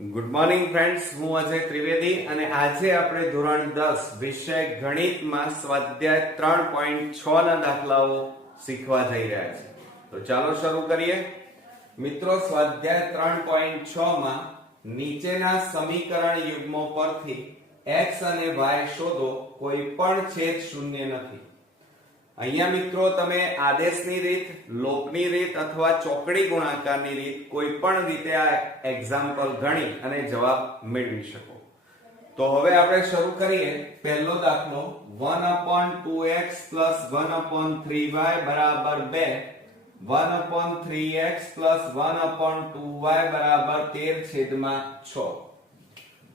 Good morning friends, હું અજય ત્રિવેદી અને આજે આપણે ધોરણ 10 વિષય ગણિતમાં સ્વાધ્યાય 3.6 ના દાખલાઓ શીખવા જઈ રહ્યા છીએ. તો ચાલો શરૂ કરીએ. મિત્રો, સ્વાધ્યાય 3.6 માં નીચેના સમીકરણ યુગ્મો પરથી x અને y શોધો, કોઈ પણ છેદ શૂન્ય નથી. અહીંયા મિત્રો તમે આદેશની રીત, લોપની રીત અથવા ચોકડી ગુણાકારની રીત કોઈ પણ રીતે આ એક્ઝામ્પલ ગણી અને જવાબ મેળવી શકો. તો હવે આપણે શરૂ કરીએ. પહેલો દાખલો 1/2x + 1/3y બરાબર 2, 1/3x + 1/2y બરાબર 13/6.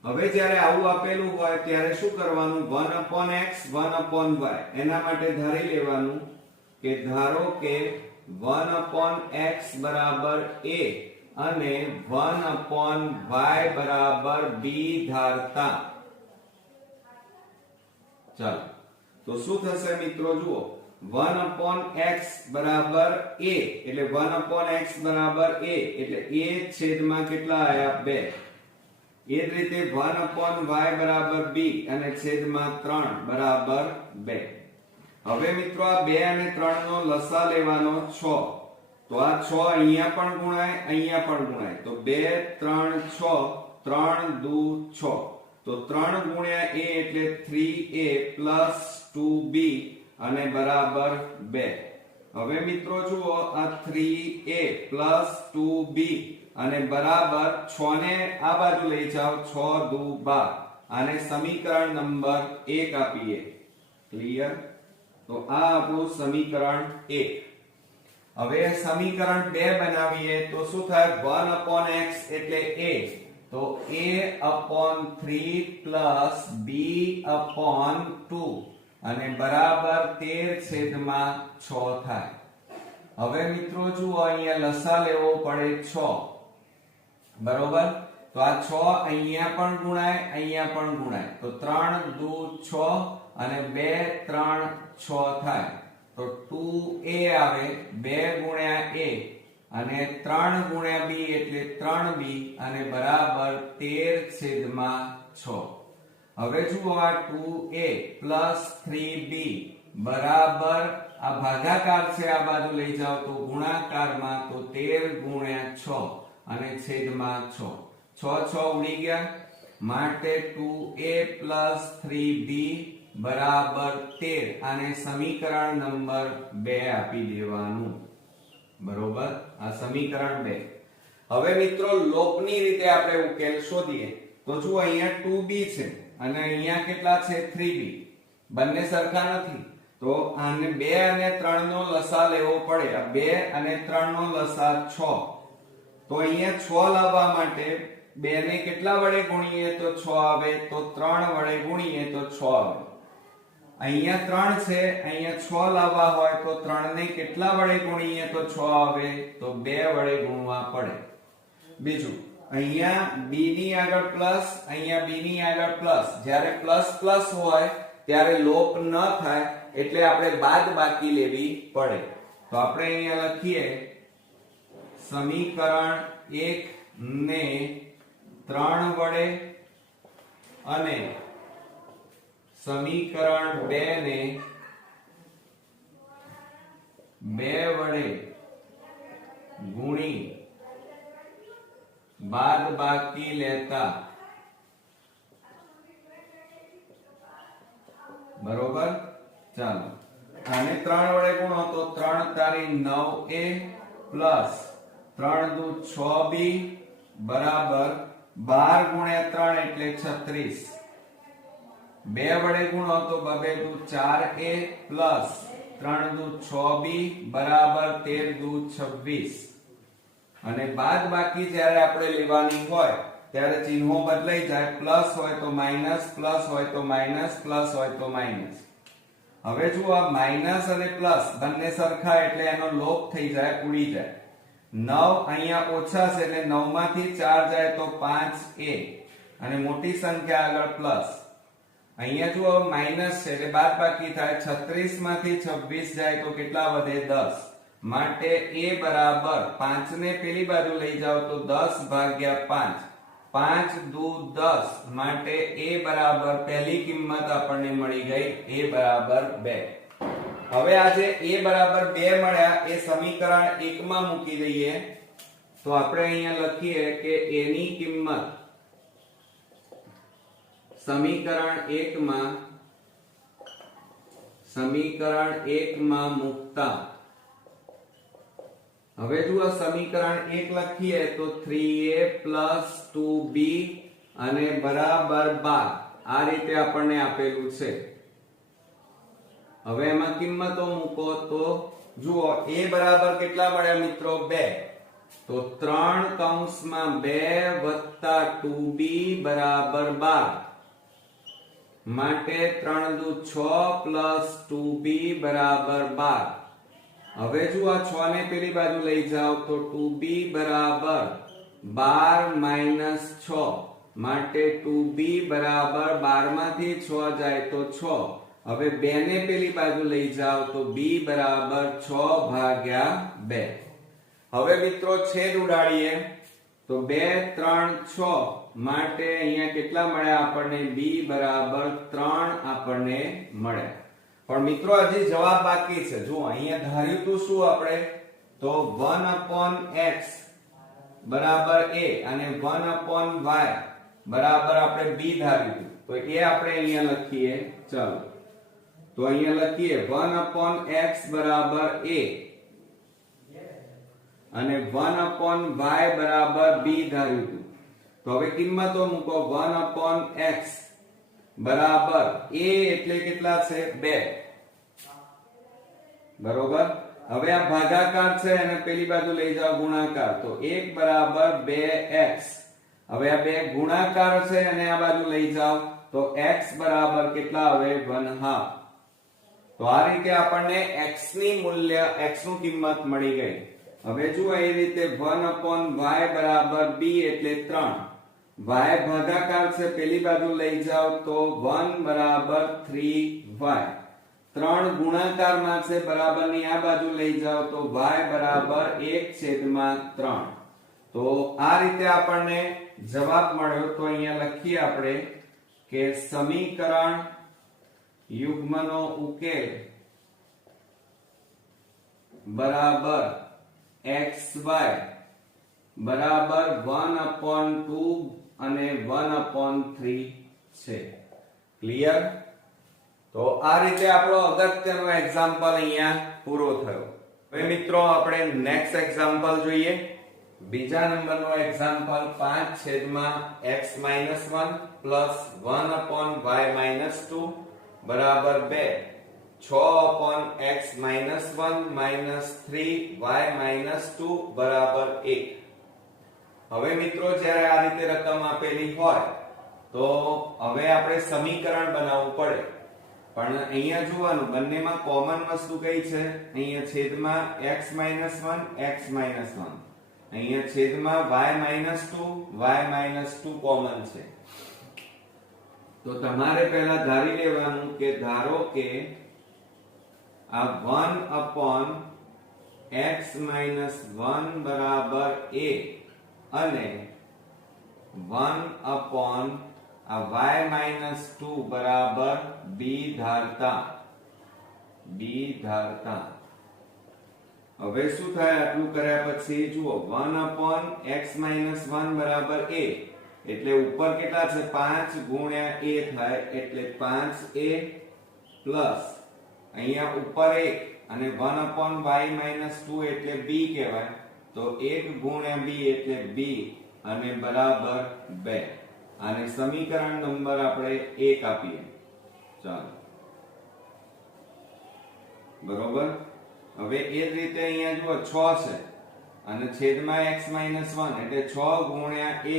હવે જ્યારે આવું આપેલું હોય ત્યારે શું કરવાનું? 1/x 1/y એના માટે ધારી લેવાનું કે ધારો કે 1/x બરાબર a અને 1/y બરાબર b ધારતા. ચાલો, તો શું થશે મિત્રો? જુઓ, 1/x બરાબર a એટલે 1/x બરાબર a એટલે a છેદમાં કેટલા આયા? 2. એ જ રીતે 1/y બરાબર b અને છેદમાં 3 બરાબર 2. હવે મિત્રો આ 2 અને 3 નો લસા લેવાનો 6. તો આ 6 અહીંયા પણ ગુણાય, અહીંયા પણ ગુણાય. તો 2 3 6, 3 દુ 6. તો 3 ગુણ્યા a એટલે 3a + 2b અને બરાબર 2. હવે મિત્રો જુઓ, આ 3a + 2b અને બરાબર 6 ને આ બાજુ લઈ જાઓ, 6 દુ 12. આને સમીકરણ નંબર 1 આપીએ. ક્લિયર? તો આ આપણું સમીકરણ 1. હવે સમીકરણ 2 બનાવીએ તો શું થાય? 1/x એટલે a, તો a/3 + b/2 અને બરાબર 13/6 થાય. હવે મિત્રો જુઓ, અહીંયા લસા લેવો પડે 6. બરોબર? તો આ 6 અહીંયા પણ ગુણાય, અહીંયા પણ ગુણાય. તો 3 દુ 6 અને 2 3 6 થાય. તો 2a આવે, 2 ગુણ્યા a અને 3 ગુણ્યા b એટલે 3b અને બરાબર 13/6. હવે જુઓ, આ 2a + 3b બરાબર, આ ભાગાકાર છે, આ બાજુ લઈ જાઓ તો ગુણાકારમાં, તો 13 ગુણ્યા 6 અને છેદમાં 6. 6 6 ઉડી ગયા, માટે 2a + 3b બરાબર 13. આને સમીકરણ નંબર 2 આપી દેવાનું. બરોબર? આ સમીકરણ 2. હવે મિત્રો લોપની રીતે આપણે ઉકેલ શોધીએ. તો જુઓ, અહીંયા 2b છે અને અહીંયા કેટલા છે? 3b. બંને સરખા નથી. તો આને 2 અને 3 નો લસા લેવો પડે. આ 2 અને 3 નો લસા 6. તો અહીંયા 6 લાવવા માટે 2 ને કેટલા વડે ગુણીએ તો 6 આવે? તો 3 વડે ગુણીએ તો 6 આવે. અહીંયા 3 છે, અહીંયા 6 લાવવા હોય તો 3 ને કેટલા વડે ગુણીએ તો 6 આવે? તો 2 વડે ગુણવા પડે. બીજું, અહીંયા b ની આગળ પ્લસ, અહીંયા b ની આગળ પ્લસ. જ્યારે પ્લસ પ્લસ હોય ત્યારે લોપ ન થાય એટલે આપણે બાદબાકી લેવી પડે. તો આપણે અહીંયા લખીએ સમીકરણ 1 ને 3 વડે અને સમીકરણ 2 ને 2 વડે ગુણી બાદબાકી લેતા. બરોબર? ચાલો, આને 3 વડે ગુણો તો 3 તારી 9a પ્લસ 3 દુ 6b બરાબર 12 ગુણ્યા 3 એટલે 36. 2 વડે ગુણો તો 2 દુ 4a પ્લસ 3 દુ 6b બરાબર 13 દુ 26. અને બાદબાકી જ્યારે આપણે લેવાની હોય ત્યારે ચિહ્નો બદલાઈ જાય. પ્લસ હોય તો માઈનસ, પ્લસ હોય તો માઈનસ, પ્લસ હોય તો માઈનસ. હવે જુઓ, આ માઈનસ અને પ્લસ બંને સરખા એટલે એનો લોપ થઈ જાય, ઉડી જાય. 9 અહીંયા ઓછા છે એટલે 9 માંથી 4 જાય તો 5a અને મોટી સંખ્યા આગળ પ્લસ. અહીંયા જુઓ, માઈનસ છે એટલે બાદબાકી થાય. 36 માંથી 26 જાય તો કેટલા વધે? 10. માટે a બરાબર 5 ને પેલી બાજુ લઈ જાઓ તો 10 ભાગ્યા 5 5 દુ 10 માટે a બરાબર પહેલી કિંમત આપણને મળી ગઈ a બરાબર 2. હવે આ જે a બરાબર 2 મળ્યા એ સમીકરણ 1 માં મૂકી દઈએ તો આપણે અહીંયા લખીએ કે a ની કિંમત સમીકરણ 1 માં મૂકતા હવે જો સમીકરણ 1 લખીએ તો 3a 2b અને બરાબર 12 આ રીતે આપણને આપેલું છે. હવે એમાં કિંમતો મૂકો તો જુઓ a બરાબર કેટલા મળ્યા મિત્રો 2 તો 3 કૌંસમાં 2 વત્તા 2b બરાબર 12 માટે 3 દુ 6 પ્લસ 2b બરાબર 12. હવે જો આ 6 ને પેલી બાજુ લઈ જાઓ તો 2b બરાબર 12 માઈનસ 6 માટે 2b બરાબર 12 માંથી 6 જાય તો 6. હવે 2 ને પેલી બાજુ લઈ જાઓ તો b બરાબર 6 ભાગ્યા 2. હવે મિત્રો છેદ ઉડાડીએ તો 2 3 6 માટે અહીંયા કેટલા મળ્યા આપણને b બરાબર 3 આપણને મળ્યા. પણ મિત્રો હજી જવાબ બાકી છે. જો અહીંયા ધાર્યું તો શું આપણે તો 1/x બરાબર a અને 1/y બરાબર આપણે b ધાર્યું તો એ આપણે અહીંયા લખીએ. ચાલો તો અહીંયા લખીએ 1/x બરાબર a અને 1/y બરાબર b ધાર્યું તો હવે કિંમતો મૂકો 1/x બરાબર a એટલે કેટલા છે 2 બરોબર. હવે આ ભાગાકાર છે અને પેલી બાજુ લઈ જાઓ ગુણાકાર તો 1 બરાબર 2x. હવે આ બે ગુણાકાર છે અને આ બાજુ લઈ જાઓ તો x બરાબર કેટલા આવે 1/2. તો આ રીતે આપણને x ની મૂલ્ય x નું કિંમત મળી ગઈ. હવે જુઓ એ રીતે 1/y બરાબર b એટલે 3 y ભાગાકાર છે પેલી બાજુ લઈ જાઓ તો 1 બરાબર 3y. 3 ગુણાકારમાં છે બરાબર ની આ બાજુ લઈ જાઓ તો y બરાબર 1/3. તો આ રીતે આપણને જવાબ મળ્યો. તો અહીંયા લખીએ આપણે કે સમીકરણ યુગ્મનો ઉકેલ બરાબર xy બરાબર 1/2 અને 1/3 છે. ક્લિયર? તો આ રીતે આપણો અગત્યનો એક્ઝામ્પલ અહીંયા પૂરો થયો. હવે મિત્રો આપણે નેક્સ્ટ એક્ઝામ્પલ જોઈએ. બીજા નંબરનો એક્ઝામ્પલ 5/x - 1 પ્લસ 1/y - 2 બરાબર 2. 6/x - 1 minus 3y - 2 બરાબર 1. હવે મિત્રો જ્યારે આ રીતે રકમ આપેલી હોય તો હવે આપણે સમીકરણ બનાવવું પડે. પણ અહીંયા જોવાનું બંનેમાં કોમન વસ્તુ કઈ છે? અહીંયા છેદમાં x - 1 x - 1, અહીંયા છેદમાં y - 2 કોમન છે. તો તમારે પહેલા ધારી લેવાનું કે ધારો કે આ 1/x - 1 બરાબર a અને 1/y - 2 બરાબર b ધારતા. હવે શું થાય આટલું કર્યા પછી જુઓ 1/x - 1 બરાબર a એટલે ઉપર કેટલા છે 5 ગુણ્યા a થાય એટલે 5a પ્લસ અહીંયા ઉપર 1 અને 1/y - 2 એટલે b કહેવાય તો 1 ગુણ્યા b એટલે b અને બરાબર 2. આને સમીકરણ નંબર આપણે 1 આપીએ. ચાલો બરોબર. હવે એ જ રીતે અહીંયા જુઓ 6 છે અને છેદમાં x - 1 એટલે 6 ગુણ્યા a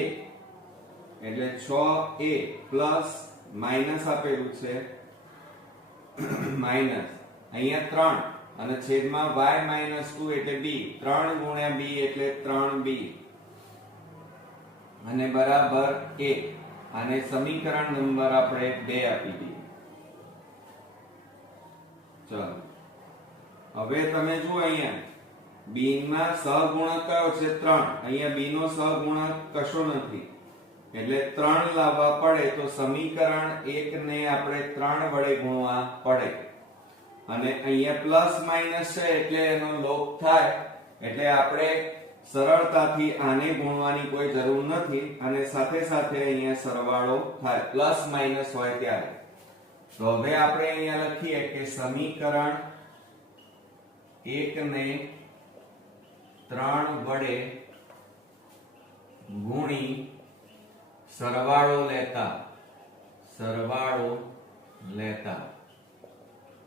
એટલે 6a પ્લસ માઈનસ આપેલું છે માઈનસ અહીંયા 3 અને છેદમાં y - 2 એટલે b. 3 ગુણ્યા b એટલે 3b અને બરાબર 1. આને સમીકરણ નંબર આપણે 2 આપી દઈએ. ચાલો હવે તમે જુઓ અહીંયા b માં સહગુણક કયો છે 3. અહીંયા b નો સહગુણક કશો નથી એટલે 3 લાવવા પડે તો સમીકરણ 1 ને આપણે 3 વડે ગુણવા પડે અને અહીંયા પ્લસ માઈનસ છે એટલે એનો લોપ થાય એટલે આપણે સરળતાથી આને ગુણવાની કોઈ જરૂર નથી અને સાથે સાથે અહીંયા સરવાળો થાય પ્લસ માઈનસ હોય ત્યારે તો હવે આપણે અહીંયા લખીએ કે સમીકરણ 1 ને 3 વડે ગુણી સરવાળો લેતા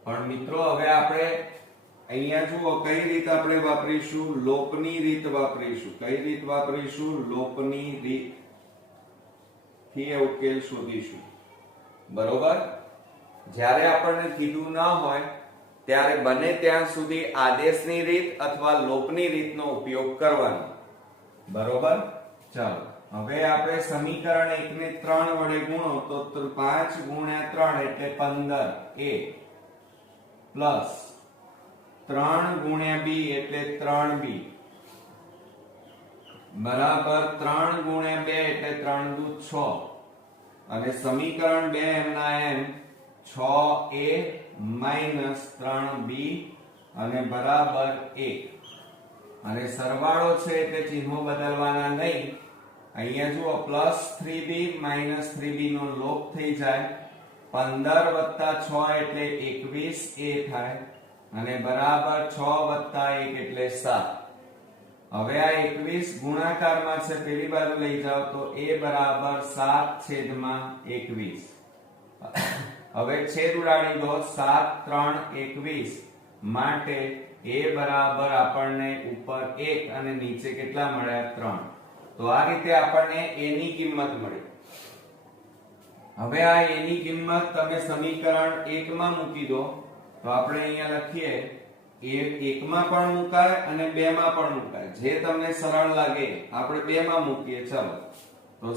પણ મિત્રો હવે આપણે અહીંયા જુઓ કઈ રીત આપણે વાપરીશું લોપની રીત વાપરીશું કઈ રીત વાપરીશું લોપની રીત થી ઉકેલ શોધીશું બરોબર જ્યારે આપણને કીધું ના હોય ત્યારે બને ત્યાં સુધી આદેશની રીત અથવા લોપની રીતનો ઉપયોગ કરવાનો બરોબર ચાલો હવે આપણે સમીકરણ 1 ને 3 વડે ગુણો તો 5 ગુણ્યા 3 એટલે 15a પ્લસ 3 ગુણ્યા b એટલે 3b બરાબર 3 ગુણ્યા 2 એટલે 3 દુ 6 અને સમીકરણ 2 એમના એમ 6a માઈનસ 3b અને બરાબર 1 અને સરવાળો છે એટલે ચિહ્નો બદલવાના નહીં અહીંયા જુઓ પ્લસ 3b માઈનસ 3b નો લોપ થઈ જાય 15 વત્તા 6 એટલે 21a થાય અને બરાબર 6 વત્તા 1 એટલે 7 હવે આ 21 ગુણાકારમાં છે પેલી બાજુ લઈ જાઓ તો a બરાબર 7/21 હવે છેદ ઉડાડી દો 7 3 21 માટે a બરાબર આપણને ઉપર 1 અને નીચે કેટલા મળ્યા 3 તો આ રીતે આપણને a ની કિંમત મળી હવે આ a ની કિંમત તમે સમીકરણ 1 માં મૂકી દો તો આપણે અહીંયા લખીએ a 1 માં પણ મુકાય અને 2 માં પણ મુકાય જે તમને સરળ લાગે આપણે 2 માં મૂકીએ ચાલો તો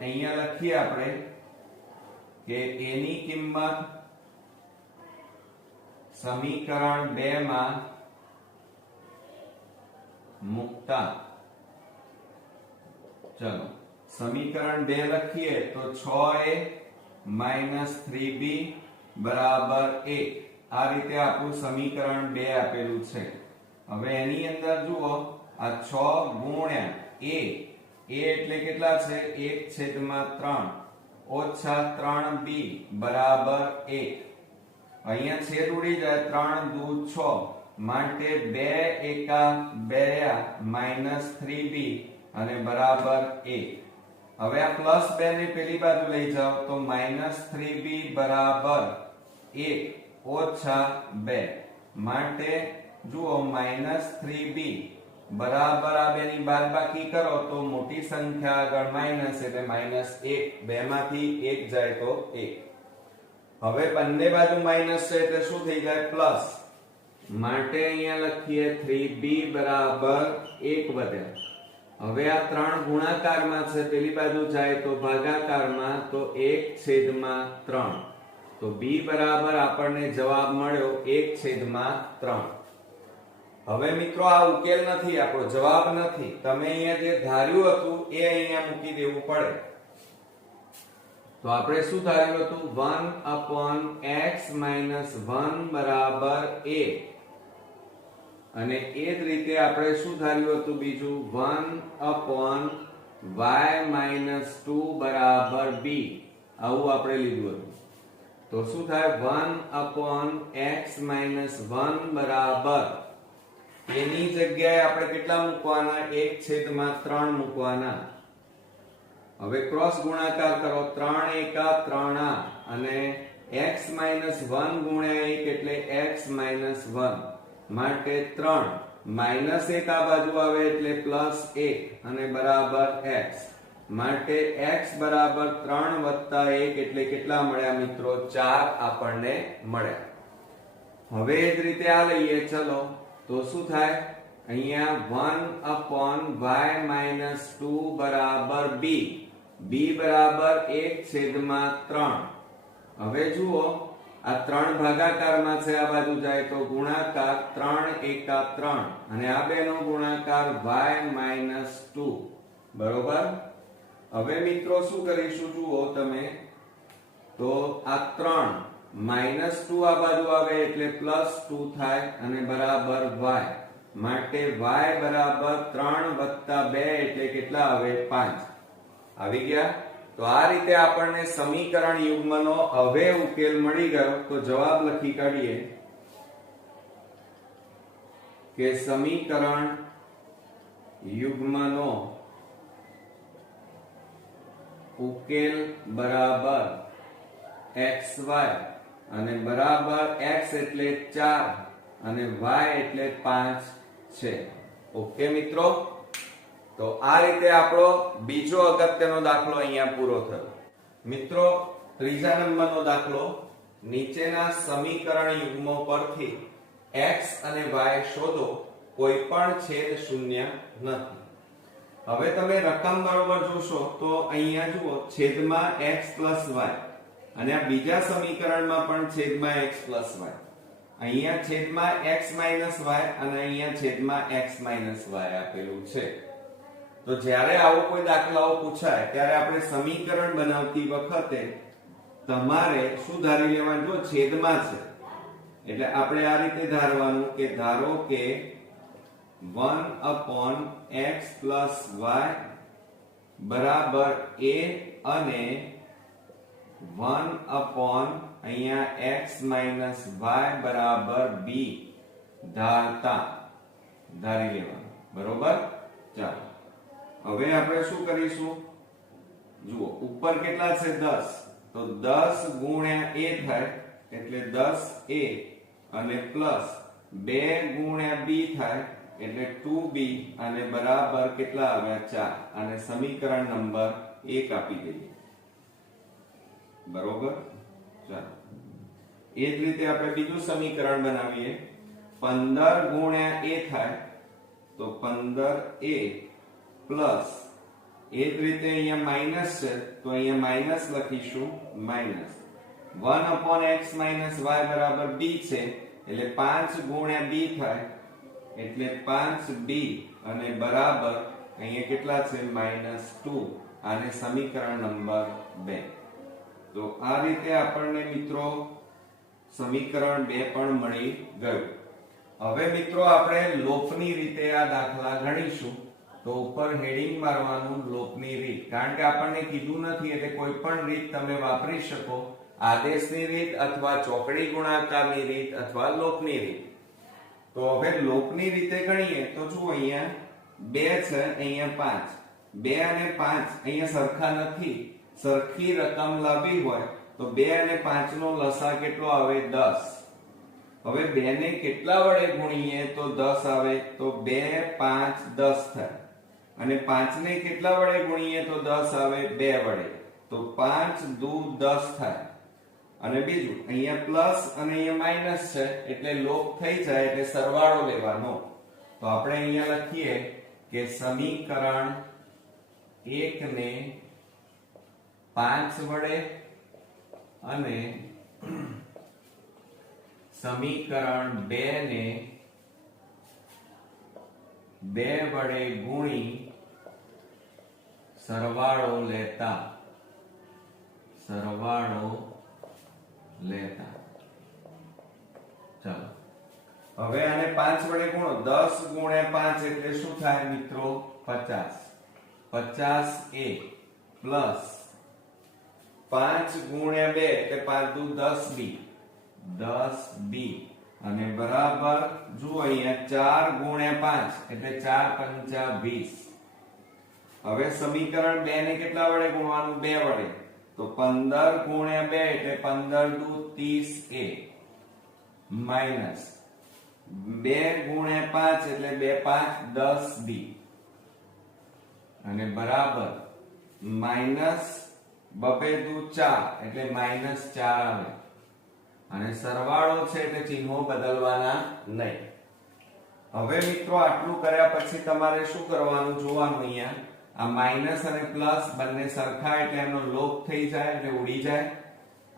અહીંયા લખીએ આપણે કે a ની કિંમત સમીકરણ 2 માં મુકતા ચલો સમીકરણ 2 લખીએ તો 6a માઈનસ 3b બરાબર 1 આ રીતે આપણું સમીકરણ 2 આપેલું છે હવે એની અંદર જુઓ આ 6 ગુણ્યા a એટલે કેટલા છે 1/3 ઓછા 3b બરાબર 1 અહીંયા છેદ ઉડી જાય 3 દુ 6 માટે 2 એકા 2 માઈનસ 3b અને બરાબર 1 હવે આ પ્લસ 2 ને પેલી બાજુ લઈ જાઓ તો માઈનસ 3b બરાબર 1 ઓછા 2 માટે જુઓ માઈનસ 3b બરાબર આ બે ની બાદબાકી કરો તો મોટી સંખ્યા આગળ માઈનસ એટલે માઈનસ 1 બે માંથી 1 જાય તો 1 હવે બંને બાજુ માઈનસ છે એટલે શું થઈ જાય પ્લસ માટે અહીંયા લખીએ 3b બરાબર 1 વધે હવે આ 3 ગુણાકારમાં છે પેલી બાજુ જાય તો ભાગાકારમાં તો 1/3 તો b બરાબર આપણને જવાબ મળ્યો 1/3 હવે મિત્રો આ ઉકેલ નથી આપણો જવાબ નથી તમે અહીંયા જે ધાર્યું હતું એ અહીંયા મૂકી દેવું પડે તો આપણે શું ધાર્યું હતું 1/x - 1 બરાબર a અને એ જ રીતે આપણે શું ધાર્યું હતું બીજું 1/y - 2 બરાબર b આવું આપણે લીધું હતું તો શું થાય 1/x - 1 બરાબર એની જગ્યાએ આપણે કેટલા મૂકવાના 1/3 મૂકવાના હવે ક્રોસ ગુણાકાર કરો 3 એકા 3 અને x - 1 ગુણ્યા 1 એટલે x - 1 માટે 3 -1 આ બાજુ આવે એટલે +1 અને બરાબર x માટે x બરાબર 3 + 1 એટલે કેટલા મળ્યા મિત્રો 4 આપણને મળ્યા હવે એ જ રીતે આ લઈએ ચલો તો શું થાય અહીંયા 1/y - 2 બરાબર b b બરાબર 1/3 હવે જુઓ આ 3 ભાગાકારમાં છે આ બાજુ જાય તો ગુણાકાર 3 એકા 3 અને આ બેનો ગુણાકાર y - 2 બરોબર હવે મિત્રો શું કરીશું જુઓ તમે, તો આ 3 -2 આ બાજુ આવે એટલે +2 થાય અને બરાબર y, માટે y બરાબર 3 + 2 એટલે કેટલા આવે 5 આવી ગયા. તો આ રીતે આપણને સમીકરણ યુગ્મનો હવે ઉકેલ મળી ગયો. તો જવાબ લખી કાઢીએ કે સમીકરણ યુગ્મનો ઉકેલ બરાબર xy અને બરાબર x એટલે 4 અને y એટલે 5 છે. ઓકે મિત્રો, તો આ રીતે આપણો બીજો અગત્યનો દાખલો અહીંયા પૂરો થયો. મિત્રો, ત્રીજા નંબરનો દાખલો, નીચેના સમીકરણ યુગ્મો પરથી x અને y શોધો, કોઈ પણ છેદ શૂન્ય નથી. હવે તમે રકમ બરોબર જોશો તો અહીંયા જુઓ છેદમાં x y અને આ બીજા સમીકરણમાં પણ છેદમાં x y, અહીંયા છેદમાં x y અને અહીંયા છેદમાં x y આપેલું છે. તો જ્યારે આવો કોઈ દાખલાઓ પૂછાય ત્યારે આપણે સમીકરણ બનાવતી વખતે તમારે શું ધારી લેવાનું, જો છેદમાં છે એટલે આપણે આ રીતે ધારવાનું કે ધારો કે 1/x + y બરાબર a અને 1/ અહીંયા x - y બરાબર b ધારી લેવાનું. બરોબર. ચાલો હવે આપણે શું કરીશું, જુઓ ઉપર કેટલા છે 10, તો 10 ગુણ્યા a થાય એટલે 10a અને પ્લસ 2 ગુણ્યા b થાય એટલે 2b અને બરાબર કેટલા આવ્યા 4 અને સમીકરણ નંબર 1 આપી દઈએ. બરોબર. ચાલો એ જ રીતે આપણે બીજું સમીકરણ બનાવીએ. 15 ગુણ્યા a થાય તો 15a પ્લસ એ જ રીતે અહીંયા માઈનસ છે તો અહીંયા માઈનસ લખીશું, માઈનસ 1/x - y બરાબર b છે એટલે 5 ગુણ્યા b થાય એટલે 5b અને બરાબર અહીંયા કેટલા છે -2 અને સમીકરણ નંબર 2. તો આ રીતે આપણને મિત્રો સમીકરણ 2 પણ મળી ગયું. હવે મિત્રો આપણે લોપની રીતે આ દાખલા ગણીશું. તો ઉપર હેડિંગ મારવાનું લોપની રીત, કારણ કે આપણને કીધું નથી એટલે કોઈ પણ રીત તમે વાપરી શકો, આદેશની રીત અથવા ચોકડી ગુણાકારની રીત અથવા લોપની રીત. તો હવે લોપની રીતે ગણીએ તો જુઓ અહીંયા 2 છે, અહીંયા 5, 2 અને 5 અહીંયા સરખા નથી. સરખી રકમ લાવવી હોય તો 2 અને 5 નો લસા કેટલો આવે 10. હવે 2 ને કેટલા વડે ગુણીએ તો 10 આવે, તો 2 5 10 થાય અને 5 ને કેટલા વડે ગુણીએ તો 10 આવે 2 વડે, તો 5 દુ 10 થાય. અને બીજું અહીંયા પ્લસ અને અહીંયા માઈનસ છે એટલે લોપ થઈ જાય એટલે સરવાળો લેવાનો. તો આપણે અહીંયા લખીએ કે સમીકરણ 1 ને 5 વડે અને સમીકરણ 2 ને 2 વડે ગુણી સરવાળો લેતા. ચાલો હવે આને 5 વડે ગુણો, 10 ગુણ્યા 5 એટલે શું થાય મિત્રો 50, 50a પ્લસ 5 ગુણ્યા 2 એટલે 5 દુ 10b, 10b અને બરાબર જુઓ અહીંયા 4 ગુણ્યા 5 એટલે 4 5 20. હવે સમીકરણ 2 ને કેટલા વડે ગુણવાનું 2 વડે, તો 15 ગુણ્યા 2 એટલે 15 દુ 30a માઈનસ 2 ગુણ્યા 5 એટલે 2 5 10b અને બરાબર માઈનસ 2 દુ 4 એટલે -4 આવે અને સરવાળો છે એટલે ચિહ્નો બદલવાના નહીં. હવે મિત્રો આટલું કર્યા પછી તમારે શું કરવાનું જોવાનું, અહીંયા આ માઈનસ અને પ્લસ બંને સરખા એટલે એનો લોપ થઈ જાય એટલે ઉડી જાય.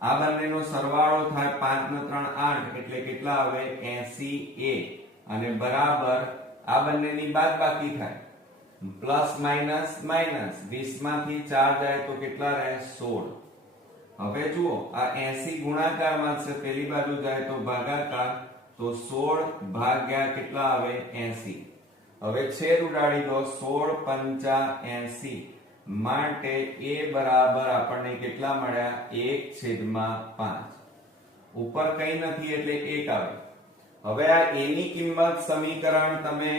આ બંનેનો સરવાળો થાય 5 ને 3 8 એટલે કેટલા આવે 80a અને બરાબર આ બંનેની બાદબાકી થાય પ્લસ માઇનસ માઇનસ 20 માંથી 4 જાય તો કેટલા રહે 16. હવે જુઓ આ 80 ગુણાકારમાં છે, પેલી બાજુ જાય તો ભાગાકાર, તો 16 ભાગ્યા કેટલા આવે 80. હવે છેદ ઉડાડી દો, 16 પંચા 80 માટે a બરાબર આપણને કેટલા મળ્યા 1/5. ઉપર કઈ નથી એટલે 1 આવે. હવે આ a ની કિંમત સમીકરણ તમે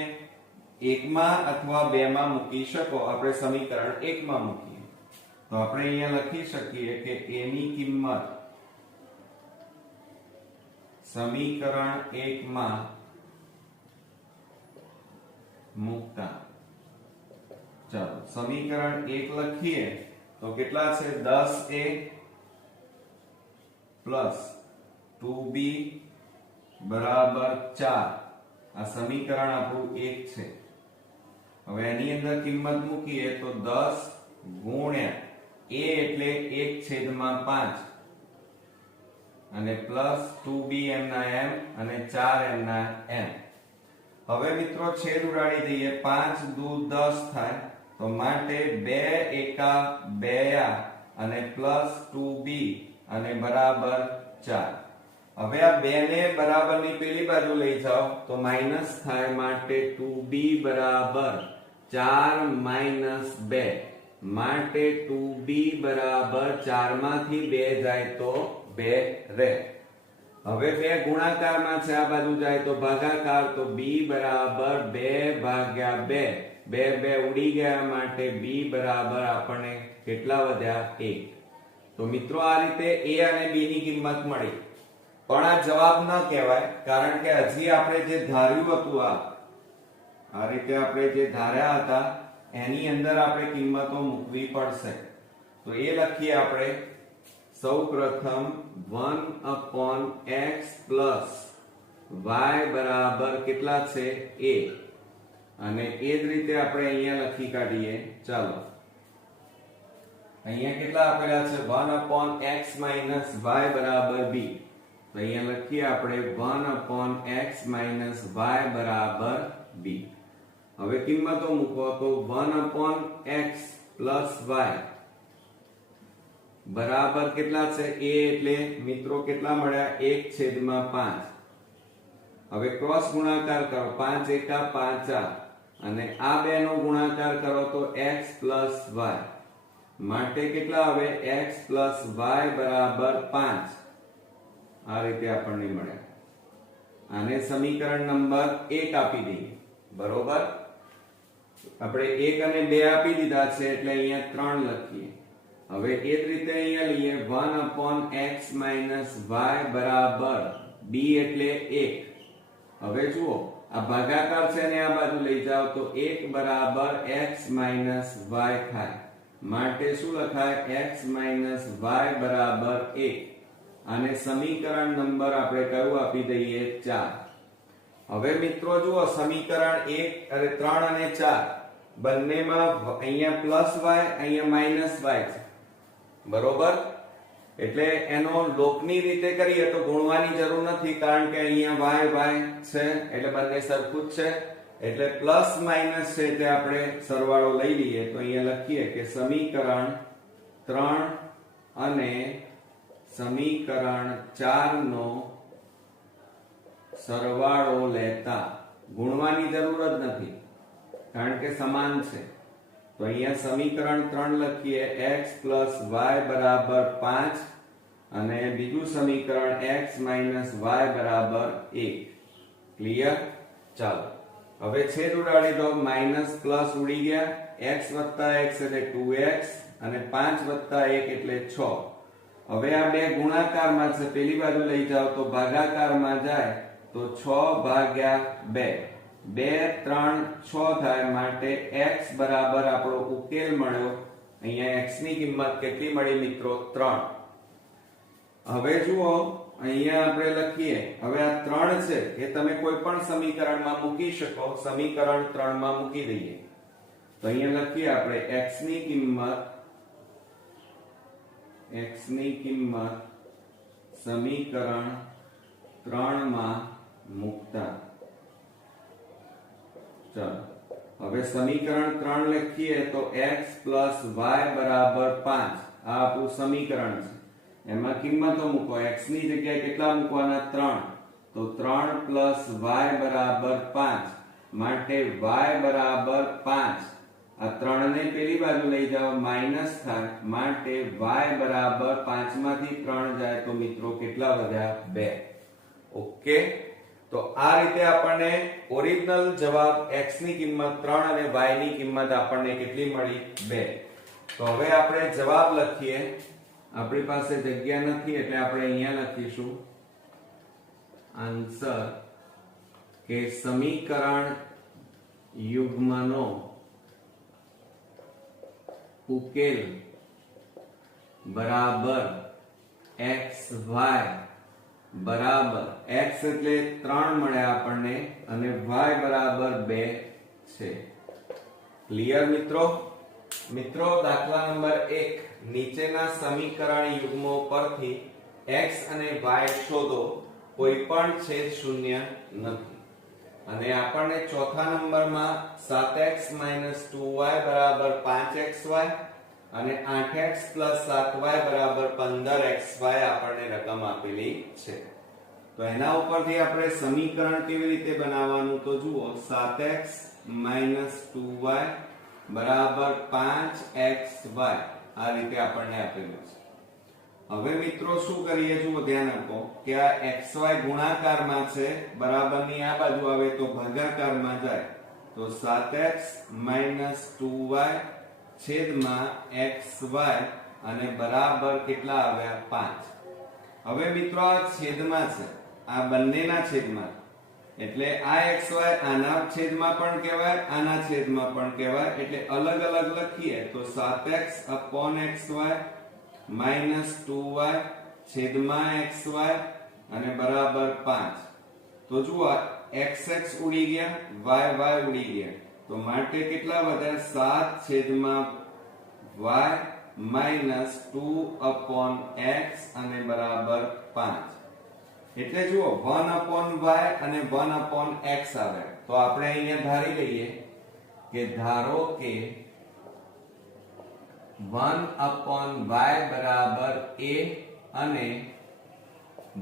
1 માં અથવા 2 માં મૂકી શકો. આપણે સમીકરણ 1 માં મૂકીએ તો આપણે અહીંયા લખી શકીએ કે a ની કિંમત સમીકરણ 1 માં મૂકતા, ચાલો સમીકરણ 1 લખીએ તો કેટલા છે 10a પ્લસ 2b બરાબર 4. આ સમીકરણ આપણું 1 છે. હવે એની અંદર કિંમત મૂકીએ તો 10 ગુણ્યા a એટલે 1/5 અને પ્લસ 2b એમના m અને 4 એમના m. હવે મિત્રો છેદ ઉડાડી દઈએ, 5 દુ 10 થાય તો માટે 2 એકા 2 અને પ્લસ 2b અને બરાબર 4. હવે આ 2 ને બરાબરની પેલી બાજુ લઈ જાઓ તો માઈનસ થાય માટે 2b બરાબર 4 માઈનસ 2 માટે 2b બરાબર 4 માંથી 2 જાય તો 2 રહે. હવે 2 ગુણાકારમાં છે, આ બાજુ જાય તો ભાગાકાર, તો b બરાબર 2 ભાગ્યા 2, 2 ઉડી ગયા માટે b બરાબર આપણને કેટલા વધ્યા 1. તો મિત્રો આ રીતે a અને b ની કિંમત મળી. પણ આ જવાબ ન કહેવાય, કારણ કે હજી આપણે જે ધાર્યું હતું આ રીતે આપણે જે ધાર્યા હતા એની અંદર આપણે કિંમતો મૂકવી પડશે. તો એ લખીએ આપણે સૌપ્રથમ 1/x પ્લસ y બરાબર કેટલા છે a, અને એ જ રીતે આપણે અહીંયા લખી કાઢીએ. ચાલો અહીંયા કેટલા આપેલા છે 1/x માઈનસ y બરાબર b. તો અહીંયા લખીએ આપણે 1/x માઈનસ y બરાબર b. હવે કિંમતો મૂકો તો 1/x પ્લસ y બરાબર કેટલા છે a એટલે મિત્રો કેટલા મળ્યા 1/5. હવે ક્રોસ ગુણાકાર કરો, 5 એકા 5 અને આ બે નો ગુણાકાર કરો તો x પ્લસ y માટે કેટલા આવે x પ્લસ y બરાબર 5. આ રીતે આપણને મળ્યા. આને સમીકરણ નંબર 1 આપી દઈએ. બરોબર, આપણે 1 અને 2 આપી દીધા છે એટલે અહીંયા 3 લખીએ. હવે એ જ રીતે અહીંયા લઈએ 1/x માઈનસ y બરાબર b એટલે 1. હવે જુઓ આ ભાગાકાર છે ને આ બાજુ લઈ જાઓ તો 1 બરાબર x માઈનસ y થાય માટે શું લખાય x માઈનસ y બરાબર 1. આને સમીકરણ નંબર આપણે કયું આપી દઈએ 4. હવે મિત્રો જુઓ સમીકરણ 1 અને 3 અને 4 બંનેમાં અહીંયા પ્લસ y અહીંયા માઈનસ y છે. બરોબર, એટલે એનો લોકની રીતે કરીએ તો ગુણવાની જરૂર નથી, કારણ કે અહીંયા y છે એટલે બંને સરખું જ છે. એટલે પ્લસ માઈનસ છે તે આપણે સરવાળો લઈ લઈએ. તો અહીંયા લખીએ કે સમીકરણ 3 અને સમીકરણ 4 નો સરવાળો લેતા ગુણવાની જરૂર જ નથી, કારણ કે સમાન છે. તો અહીંયા સમીકરણ 3 લખીએ x પ્લસ y બરાબર 5 અને બીજું સમીકરણ x માઈનસ y બરાબર 1. ક્લિયર? ચાલો હવે છેદ ઉડાડી દો, માઈનસ પ્લસ ઉડી ગયા, x વત્તા x એટલે 2x અને 5 વત્તા 1 એટલે 6. હવે આ બે ગુણાકારમાં છે, પેલી બાજુ લઈ જાઓ તો ભાગાકારમાં જાય તો 6 ભાગ્યા 2, 2 3 6 થાય માટે x બરાબર આપણો ઉકેલ મળ્યો. અહીંયા x ની કિંમત કેટલી મળી મિત્રો 3. હવે જુઓ અહીંયા આપણે લખીએ, હવે આ 3 છે એ તમે કોઈ પણ સમીકરણમાં મૂકી શકો. સમીકરણ 3 માં મૂકી દઈએ તો અહીંયા લખીએ આપણે x ની કિંમત સમીકરણ 3 માં મૂકતા. ચાલો હવે સમીકરણ 3 લખીએ તો x + y = 5 આ આપણું સમીકરણ છે. એમાં કિંમતો મૂકો. x ની જગ્યાએ કેટલા મૂકવાના? 3. તો 3 + y = 5 માટે y = 5. આ 3 ને પેલી બાજુ લઈ જાઓ માઈનસ થાય માટે y = 5 માંથી 3 જાય તો મિત્રો કેટલા વધ્યા? 2. ઓકે, તો આ રીતે આપણને ઓરિજિનલ જવાબ x ની કિંમત 3 અને y ની કિંમત આપણને કેટલી મળી? 2. તો હવે આપણે જવાબ લખીએ. આપણી પાસે જગ્યા નથી એટલે આપણે અહીંયા લખીશું આન્સર કે સમીકરણ યુગ્મનો ઉકેલ બરાબર xy બરાબર x એટલે 3 મળ્યા આપણને અને y બરાબર 2 છે. ક્લિયર મિત્રો? મિત્રો દાખલા નંબર 1 નીચેના સમીકરણ યુગ્મો પરથી x અને y શોધો. કોઈ પણ છેદ શૂન્ય નથી. અને આપણને ચોથા નંબરમાં 7x - 2y = 5xy અને 8x + 7y = 15xy આપણને રકમ આપેલી છે. તો એના ઉપરથી આપણે સમીકરણ કેવી રીતે બનાવવાનું તો જુઓ. 7x - 2y = 5xy આ રીતે આપણને આપેલું છે. હવે મિત્રો શું કરીએ? જુઓ, ધ્યાન આપો કે આ xy ગુણાકારમાં છે, બરાબરની આ બાજુ આવે તો ભાગાકારમાં જાય. તો 7x - 2y છેદમાં xy અને બરાબર કેટલા આવ્યા? 5. હવે મિત્રો આ છેદમાં છે, આ બંનેના છેદમાં, એટલે આ xy આના છેદમાં પણ કહેવાય, આના છેદમાં પણ કહેવાય. એટલે અલગ અલગ લખીએ તો 7x - 2y છેદમાં xy અને બરાબર 5. તો જુઓ, xx ઉડી ગયા, y ઉડી ગયા. તો માટે કેટલા વધ્યા? 7 છેદમાં y - 2/x અને બરાબર 5. એટલે જુઓ 1/y અને 1/x આવે. તો આપણે અહીંયા ધારી લઈએ કે ધારો કે 1/y બરાબર a અને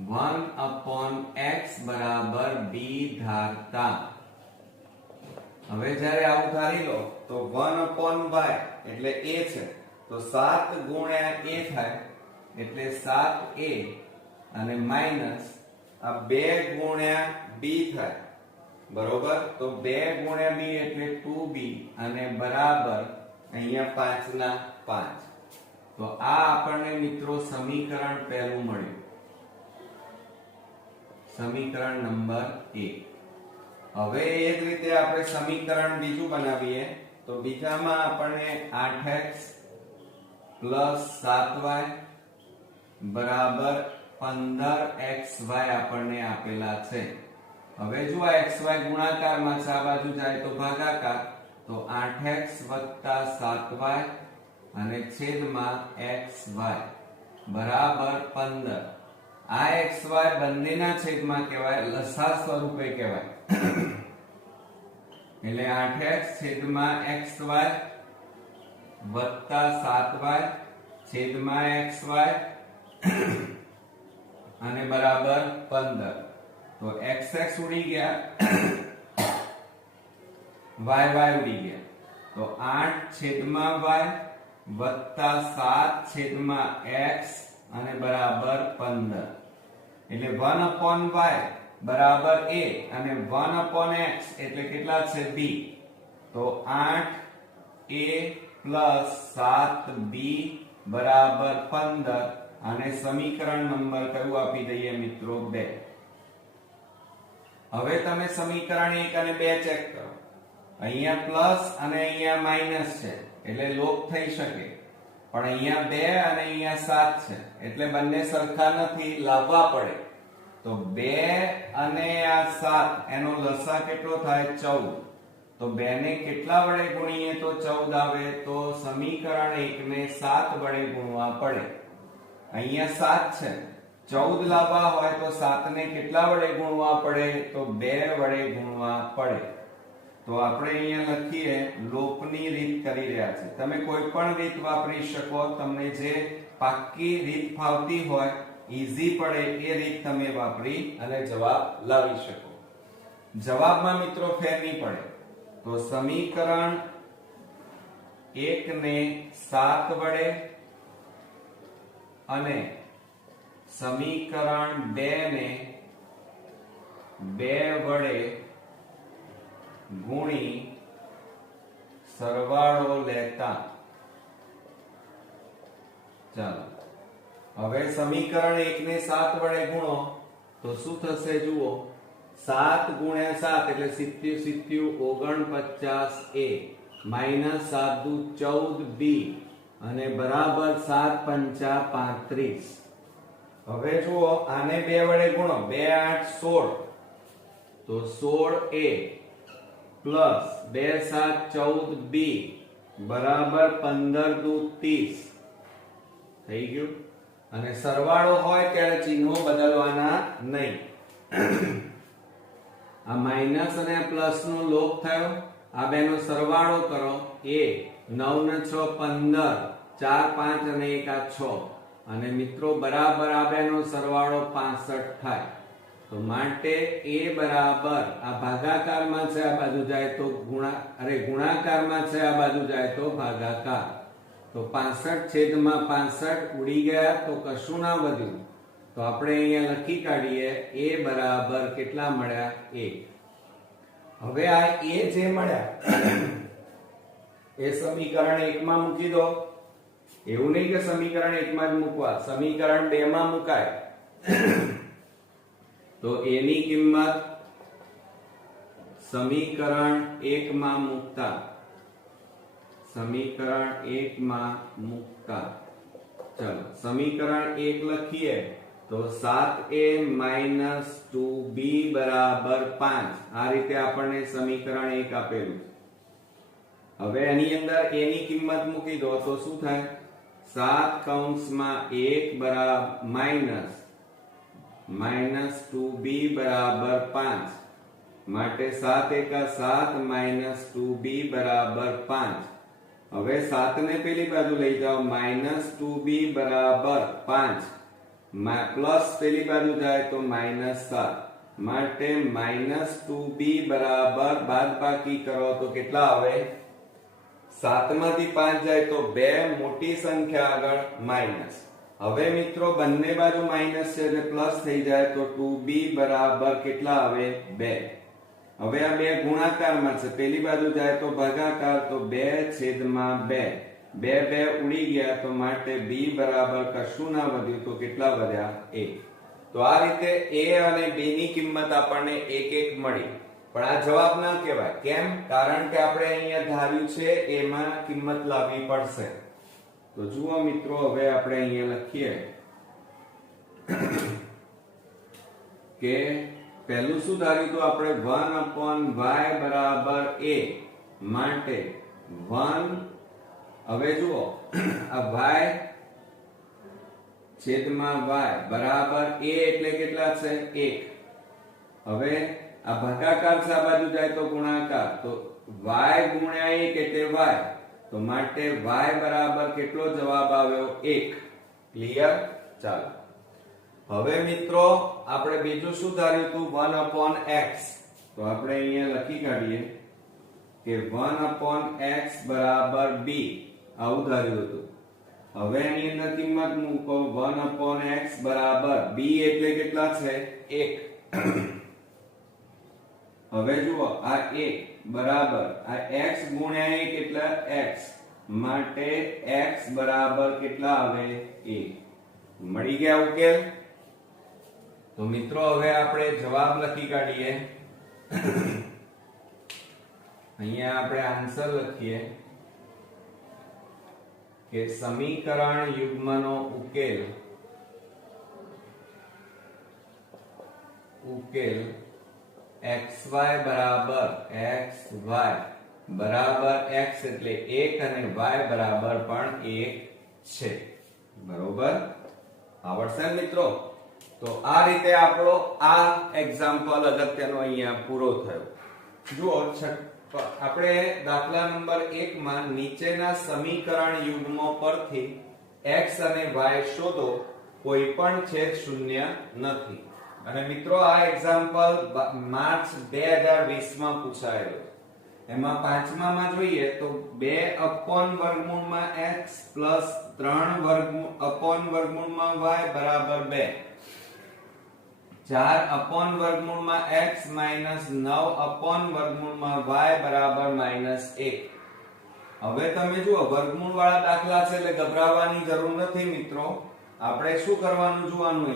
1/x બરાબર b ધારતા. હવે જ્યારે આવું ધારી લો તો 1/y એટલે a છે તો 7 ગુણ્યા a થાય એટલે 7a અને માઈનસ આ 2 ગુણ્યા b થાય, બરોબર? તો 2 ગુણ્યા b એટલે 2b અને બરાબર અહીંયા 5 ના 5. તો આ આપણને મિત્રો સમીકરણ પહેલું મળ્યું, સમીકરણ નંબર 1. હવે એ જ રીતે આપણે સમીકરણ બીજું બનાવીએ. તો બીજામાં આપણને 8x + 7y બરાબર 15xy આપણને આપેલા છે. હવે જો આ xy ગુણાકારમાં છે, આ બાજુ જાય તો ભાગાકાર. તો 8x + 7y અને છેદમાં xy બરાબર 15. આ xy બંનેના છેદમાં કહેવાય, લસા સ્વરૂપે કહેવાય. એટલે 8x છેદમાં xy વત્તા 7y છેદમાં xy અને બરાબર 15. તો xx ઉડી ગયા, y ઉડી ગયા. તો 8 છેદમાં y વત્તા 7 છેદમાં x અને બરાબર 15. એટલે 1/y બરાબર a અને 1/x એટલે કેટલા છે? b. તો 8a + 7b બરાબર 15 અને સમીકરણ નંબર કયું આપી દઈએ મિત્રો? 2. હવે તમે સમીકરણ 1 અને 2 ચેક કરો. અહીંયા પ્લસ અને અહીંયા માઈનસ છે એટલે લોપ થઈ શકે, પણ અહીંયા 2 અને અહીંયા 7 છે એટલે બંને સરખા નથી, લાવવા પડે. તો 2 અને આ 7 એનો લસા કેટલો થાય? 14. તો 2 ને કેટલા વડે ગુણીએ તો 14 આવે? તો સમીકરણ 1 ને 7 વડે ગુણવા પડે. અહીંયા 7 છે, 14 લાવવા હોય તો 7 ને કેટલા વડે ગુણવા પડે? તો 2 વડે ગુણવા પડે. તો આપણે અહીંયા લખીએ લોપની રીત કરી રહ્યા છે. તમે કોઈ પણ રીત વાપરી શકો, તમને જે પાક્કી રીત ફાવતી હોય, ઈઝી પડે એ રીત તમે વાપરી અને જવાબ લાવી શકો. જવાબમાં મિત્રો ફેર નહીં પડે. તો સમીકરણ 1 ને 7 વડે અને સમીકરણ 2 ને 2 વડે ગુણી સરવાળો લેતા. ચાલો હવે સમીકરણ 1 ને 7 વડે ગુણો તો શું થશે જુઓ. 7 ગુણ્યા 7 એટલે 70 49 a માઈનસ 7 દુ 14 b અને બરાબર 7 પંચા 35. હવે જુઓ આને 2 વડે ગુણો. 2 8 16 તો 16 a પ્લસ 2 7 14 b બરાબર 15 દુ 30 થઈ ગયું. અને સરવાળો હોય ત્યારે ચિહ્નો બદલવાના નહીં. આ માઈનસ અને આ પ્લસ નો લોપ થયો. આ બેનો સરવાળો કરો. a 9 ને 6 15 4 5 અને 1 આ 6 અને મિત્રો બરાબર આ બેનો સરવાળો 65 થાય. તો માટે a બરાબર આ ભાગાકારમાં છે, આ બાજુ જાય તો ગુણાકારમાં છે, આ બાજુ જાય તો ભાગાકાર. તો 65/65 ઉડી ગયા તો કશું ના વધ્યું. તો આપણે અહીંયા લખી કાઢીએ a બરાબર કેટલા મળ્યા 1. હવે આ a જે મળ્યા એ સમીકરણ 1 માં મૂકી દો. એવું નહીં કે સમીકરણ 1 માં જ મૂકવા, સમીકરણ 2 માં મુકાય. તો a ની કિંમત સમીકરણ 1 માં મૂકતા, સમીકરણ 1 માં મૂકતા ચલો સમીકરણ 1 લખીએ તો 7a માઈનસ 2b બરાબર 5. આ રીતે આપણને સમીકરણ 1 આપેલું છે. હવે એની અંદર a ની કિંમત મૂકી દો તો શું થાય. 7 કૌંસમાં 1 બરાબર માઈનસ 2b બરાબર 5 માટે 7 એકા 7 માઈનસ 2b બરાબર 5. હવે 7 ને પેલી બાજુ લઈ જાઓ. માઈનસ 2b બરાબર 5 પ્લસ પેલી બાજુ જાય તો માઈનસ 7 માટે માઈનસ 2b બરાબર બાદબાકી કરો તો કેટલા આવે. 7 માંથી 5 જાય તો 2 મોટી સંખ્યા આગળ માઈનસ. હવે મિત્રો બંને બાજુ માઈનસ છે એટલે પ્લસ થઈ જાય તો 2b બરાબર કેટલા આવે 2. હવે આ બે ગુણાકારમાં છે, પેલી બાજુ જાય તો ભાગાકાર તો 2/2. 2 ઉડી ગયા તો માટે b બરાબર કશું ના વધ્યું તો કેટલા વધ્યા 1. તો આ રીતે a અને b ની કિંમત આપણને 1 મળી. પણ આ જવાબ ના કહેવાય. કેમ? કારણ કે આપણે અહીંયા ધાર્યું છે એમાં કિંમત લાવવી પડશે. તો જુઓ મિત્રો હવે આપણે અહીંયા લખીએ કે પહેલું શું ધાર્યું તો આપણે 1/y બરાબર a માટે 1. હવે જુઓ આ y છેદમાં y બરાબર a એટલે કેટલા છે 1. હવે આ ભાગાકાર છે, આ બાજુ જાય તો ગુણાકાર. તો y ગુણ્યા 1 એટલે y. તો માટે y બરાબર કેટલો જવાબ આવ્યો 1. ક્લિયર? ચાલો હવે મિત્રો આપણે બીજું શું ધાર્યું હતું 1/x. તો આપણે અહીંયા લખી કાઢીએ કે 1/x બરાબર b. આવું ધાર્યું હતું. હવે એની અંદર કિંમત મૂકો. 1/x બરાબર b એટલે કેટલા છે 1. હવે જુઓ આ 1 બરાબર આ x ગુણ્યા 1 એટલે x માટે x બરાબર કેટલા આવે 1. મળી ગયા ઉકેલ. તો મિત્રો હવે આપણે જવાબ લખી કાઢીએ. અહીંયા આપણે આન્સર લખીએ કે સમીકરણ યુગ્મનો ઉકેલ xy બરાબર x એટલે 1 અને y બરાબર પણ 1 છે. બરોબર? આવડશે ને મિત્રો? તો આ રીતે આપણો આ એક્ઝામ્પલ અગત્યનો અહીંયા પૂરો થયો. જુઓ તો આપણે દાખલા નંબર 1 માં નીચેના સમીકરણ યુગ્મો પરથી x અને y શોધો, કોઈ પણ છેદ શૂન્ય નથી. અને મિત્રો આ એક્ઝામ્પલ માર્ચ 2020 માં પૂછાયેલો. એમાં પાંચમામાં જોઈએ તો 2 upon વર્ગમૂળમાં x પ્લસ 3 upon વર્ગમૂળમાં y બરાબર 2, 4 upon વર્ગમૂળમાં x માઇનસ 9 upon વર્ગમૂળમાં y બરાબર -1. હવે તમે જુઓ વર્ગમૂળ વાળા દાખલા છે એટલે ગભરાવાની જરૂર નથી મિત્રો. આપણે શું કરવાનું જોવાનું,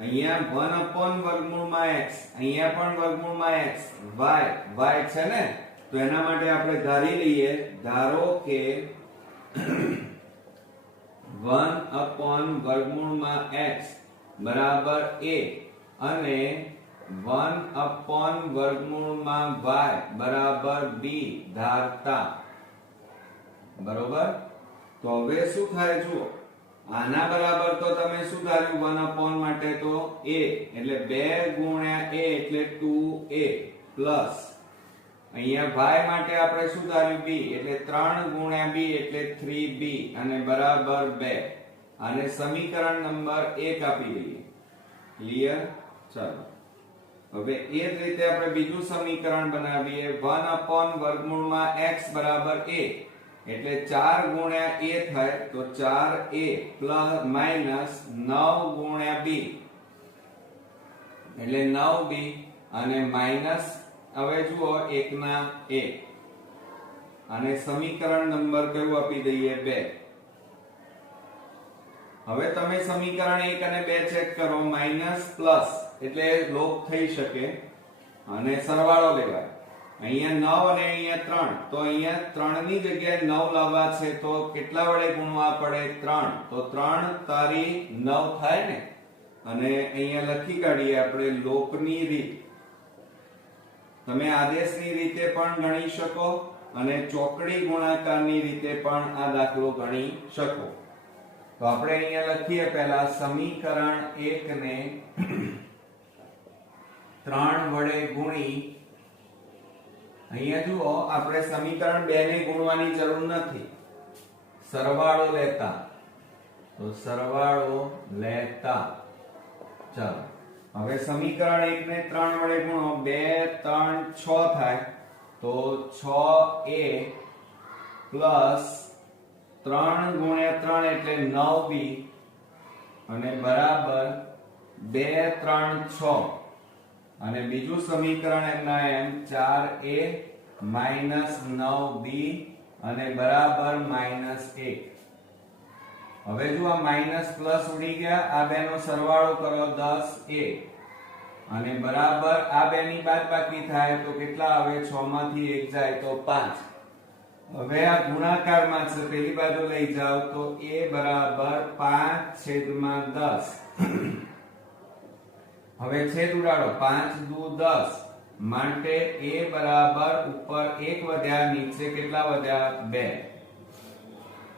અહીંયા 1 upon વર્ગમૂળમાં x, અહીંયા પણ વર્ગમૂળમાં x, y છે ને, તો એના માટે આપણે ધારી લઈએ, ધારો કે 1 upon વર્ગમૂળમાં x બરાબર a અને 1 upon વર્ગમૂળમાં y બરાબર b ધારતા. બરોબર? તો હવે શું થાય જુઓ, આના બરાબર તો તમે શું ધાર્યું 1 upon માટે તો a, એટલે 2 ગુણ્યા a એટલે 2a પ્લસ અહીંયા y માટે આપણે શું ધાર્યું b, એટલે 3 ગુણ્યા b એટલે 3b અને બરાબર 2. આને સમીકરણ નંબર 1 આપી દઈએ. ક્લિયર? ચાલો હવે એ જ રીતે આપણે બીજું સમીકરણ બનાવીએ. 1 upon વર્ગમૂળમાં x બરાબર a એટલે 4 ગુણ્યા a થાય તો 4a પ્લસ માઈનસ 9 ગુણ્યા b એટલે 9b અને માઈનસ હવે જુઓ 1 ના 1 અને સમીકરણ નંબર કયું આપી દઈએ 2. હવે તમે સમીકરણ 1 અને 2 ચેક કરો. માઈનસ પ્લસ એટલે લોપ થઈ શકે અને સરવાળો લેવાય. અહીંયા 9 અને અહીંયા 3, તો અહીંયા 3 ની જગ્યાએ 9 લાવવા છે તો કેટલા વડે ગુણવા પડે? 3. તો 3 તારી 9 થાય ને. અને અહીંયા લખી કાઢીએ આપણે લોપની રીત. તમે આદેશની રીતે પણ ગણી શકો અને ચોકડી ગુણાકારની રીતે પણ આ દાખલો ગણી શકો. તો આપણે અહીંયા લખીએ પહેલા સમીકરણ 1 ને 3 વડે ગુણી. અહીંયા જુઓ આપણે સમીકરણ 2 ને ગુણવાની જરૂર નથી, સરવાળો લેતા. તો સરવાળો લેતા. ચાલો હવે સમીકરણ 1 ને 3 વડે ગુણો. 2 3 6 થાય તો 6a પ્લસ 3 ગુણ્યા 3 એટલે 9b અને બરાબર 2 3 6 અને બીજું સમીકરણ એમના એમ 4a માઈનસ 9b અને બરાબર -1. હવે જો આ માઈનસ પ્લસ ઉડી ગયા, આ બેનો સરવાળો કરો 10a અને બરાબર આ બેની બાદબાકી થાય તો કેટલા આવે? 6 માંથી 1 જાય તો 5. હવે આ ગુણાકારમાં છે, પેલી બાજુ લઈ જાવ તો a બરાબર 5/10. હવે છેદ ઉડાડો, 5 દુ 10 માટે a બરાબર ઉપર 1 વધ્યા, નીચે કેટલા વધ્યા? 2.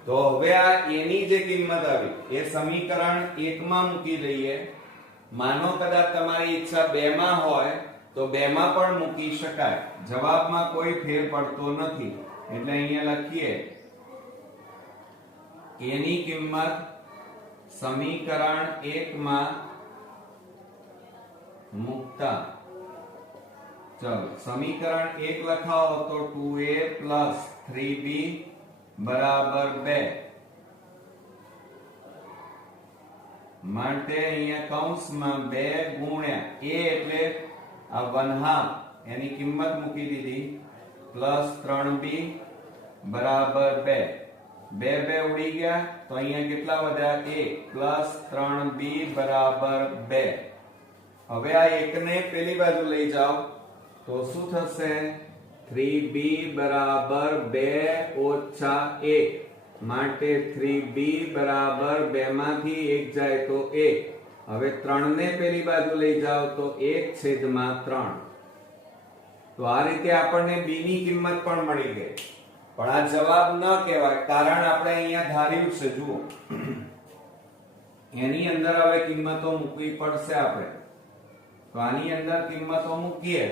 તો હવે આ a ની જે કિંમત આવી એ સમીકરણ 1 માં મૂકી દઈએ. માનો કદાચ તમારી ઈચ્છા 2 માં હોય તો 2 માં પણ મૂકી શકાય, જવાબમાં કોઈ ફેર પડતો નથી. એટલે અહીંયા લખીએ a ની કિંમત સમીકરણ 1 માં મૂકતા. ચલો સમીકરણ 1 લખાવો તો 2a 3b બરાબર 2 માટે અહીંયા કૌંસમાં 2 ગુણ્યા a એટલે આ 1/2 એની કિંમત મૂકી દીધી પ્લસ 3b બરાબર 2. 2 ઉડી ગયા તો અહીંયા કેટલા વધ્યા? 1 પ્લસ 3b બરાબર 2. હવે આ 1 ને પેલી બાજુ લઈ જાઓ તો શું થશે? 3b બરાબર 2 ઓછા 1 માટે 3b બરાબર 2 માંથી 1 જાય તો 1. હવે 3 ને પેલી બાજુ લઈ જાઓ તો 1/3. તો આ રીતે આપણને b ની કિંમત પણ મળી ગઈ. પણ આ જવાબ ન કહેવાય, કારણ આપણે અહીંયા ધાર્યું છે. જુઓ એની અંદર હવે કિંમતો મૂકવી પડશે આપણે. તો આની અંદર કિંમતો મૂકીએ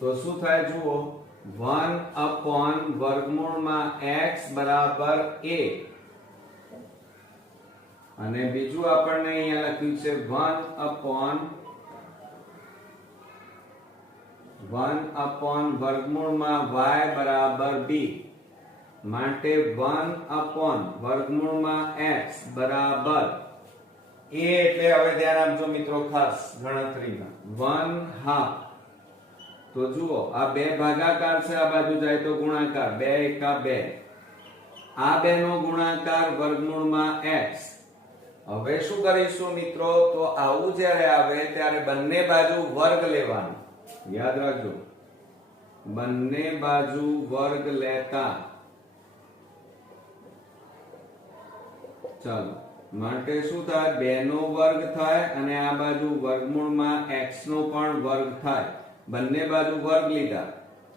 તો શું થાય? જુઓ 1 upon વર્ગમૂળમાં x બરાબર a, અને બીજું આપણને અહીંયા લખ્યું છે 1 upon વર્ગમૂળમાં y બરાબર b, માટે 1 upon વર્ગમૂળમાં x બરાબર a, એટલે હવે ધ્યાન આપજો મિત્રો ખાસ ગણતરીમાં 1/2. તો જુઓ આ બે ભાગાકાર છે, આ બાજુ જાય તો ગુણાકાર, 2 એકા 2, આ બે નો ગુણાકાર વર્ગમૂળમાં x. હવે શું કરીશું મિત્રો, તો આવું જ્યારે આવે ત્યારે બંને બાજુ વર્ગ લેવાનો, યાદ રાખજો બંને બાજુ વર્ગ લેતા, ચાલો માટે શું થાય, 2 નો વર્ગ થાય અને આ બાજુ વર્ગમૂળમાં x નો પણ વર્ગ થાય. બંને બાજુ વર્ગ લીધા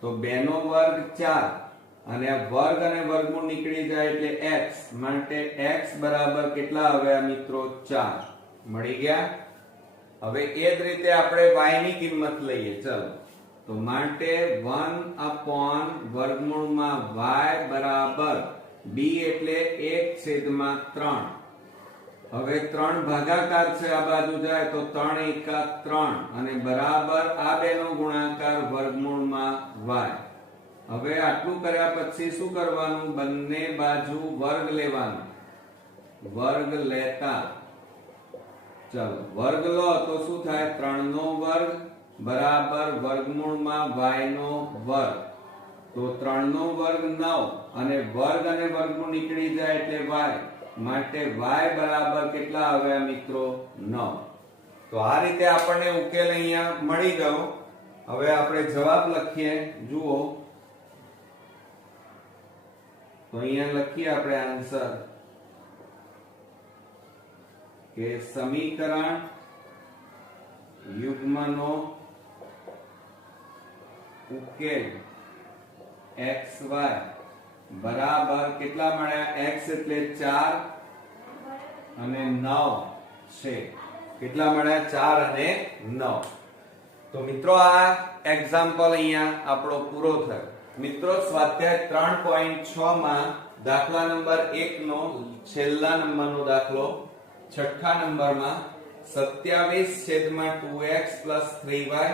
તો 2 નો વર્ગ 4, અને આ વર્ગ અને વર્ગમૂળ નીકળી જાય એટલે x, માટે x બરાબર કેટલા આવ્યા મિત્રો, 4 મળી ગયા. હવે એ જ રીતે આપણે y ની કિંમત લઈએ, ચલો તો માટે 1 upon વર્ગમૂળમાં y બરાબર b એટલે 1/3. હવે 3 ભાગાકાર છે, આ બાજુ જાય તો 3 એકા 3, અને બરાબર આ બે નો ગુણાકાર વર્ગમૂળમાં y. હવે આટલું કર્યા પછી શું કરવાનું, બંને બાજુ વર્ગ લેવાનું, વર્ગ લેતા, ચાલો વર્ગ લો તો શું થાય, 3 નો વર્ગ બરાબર વર્ગમૂળમાં y નો વર્ગ, તો 3 નો વર્ગ 9, અને વર્ગ અને વર્ગમૂળ નીકળી જાય એટલે y, માટે y બરાબર કેટલા આવ્યા મિત્રો, 9. તો આ રીતે આપણને ઉકેલ અહીંયા મળી ગયો. હવે આપણે જવાબ લખીએ, જુઓ તો અહીંયા લખીએ આપણે આન્સર કે સમીકરણ યુગ્મનો ઉકેલ xy બરાબર કેટલા મળ્યા, x એટલે 4 અને 9 છે, કેટલા મળ્યા, 4 અને 9. તો મિત્રો આ એક્ઝામ્પલ અહીંયા આપણો પૂરો થયો. મિત્રો સ્વાધ્યાય 3.6 માં દાખલા નંબર 1 નો છેલ્લા નંબરનો દાખલો, છઠ્ઠા નંબરમાં 27/2x + 3y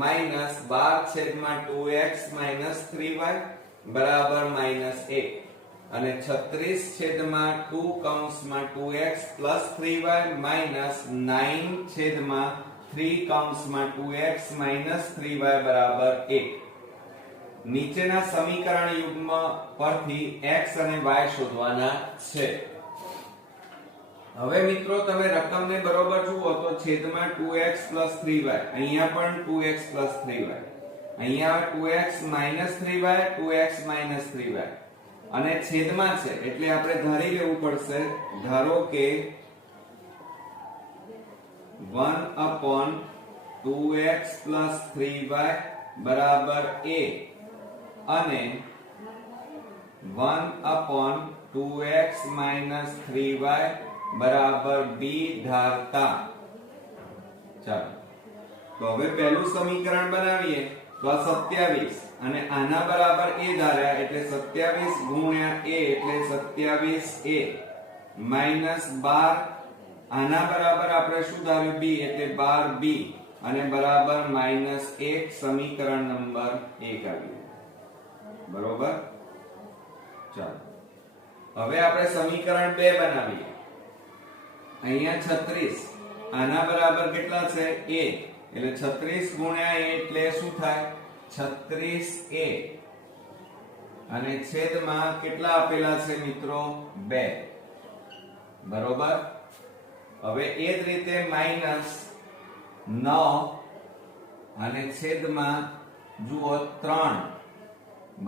minus 12/2x - 3y બરાબર -1, અને 36/2(2x + 3y minus 9/3(2x - 3y બરાબર 1. નીચેના સમીકરણ યુગ્મ પરથી x અને y શોધવાના છે. હવે મિત્રો તમે રકમને બરોબર જુઓ તો છેદમાં 2x + 3y, અહીંયા પણ 2x + 3y, અહીંયા 2x - 3y, 2x - 3y, અને છેદમાં છે એટલે આપણે ધારી લેવું પડશે, ધારો કે 1/2x + 3y બરાબર a, અને 1/2x - 3y બરાબર b ધારતા. ચાલો તો હવે પહેલું સમીકરણ બનાવીએ તો આ 27 અને આના બરાબર a ધાર્યા એટલે 27 ગુણ્યા a એટલે 27a માઈનસ 12, આના બરાબર આપણે શું ધાર્યું, b એટલે 12b, અને બરાબર -1, સમીકરણ નંબર 1 આવ્યું. બરોબર. ચાલો હવે આપણે સમીકરણ 2 બનાવીએ. અહીંયા 36, આના બરાબર કેટલા છે, a, એટલે 36 ગુણ્યા a એટલે શું થાય, 36a, અને છેદમાં કેટલા આપેલા છે મિત્રો, 2. બરોબર. હવે એ જ રીતે -9 અને છેદમાં જુઓ 3.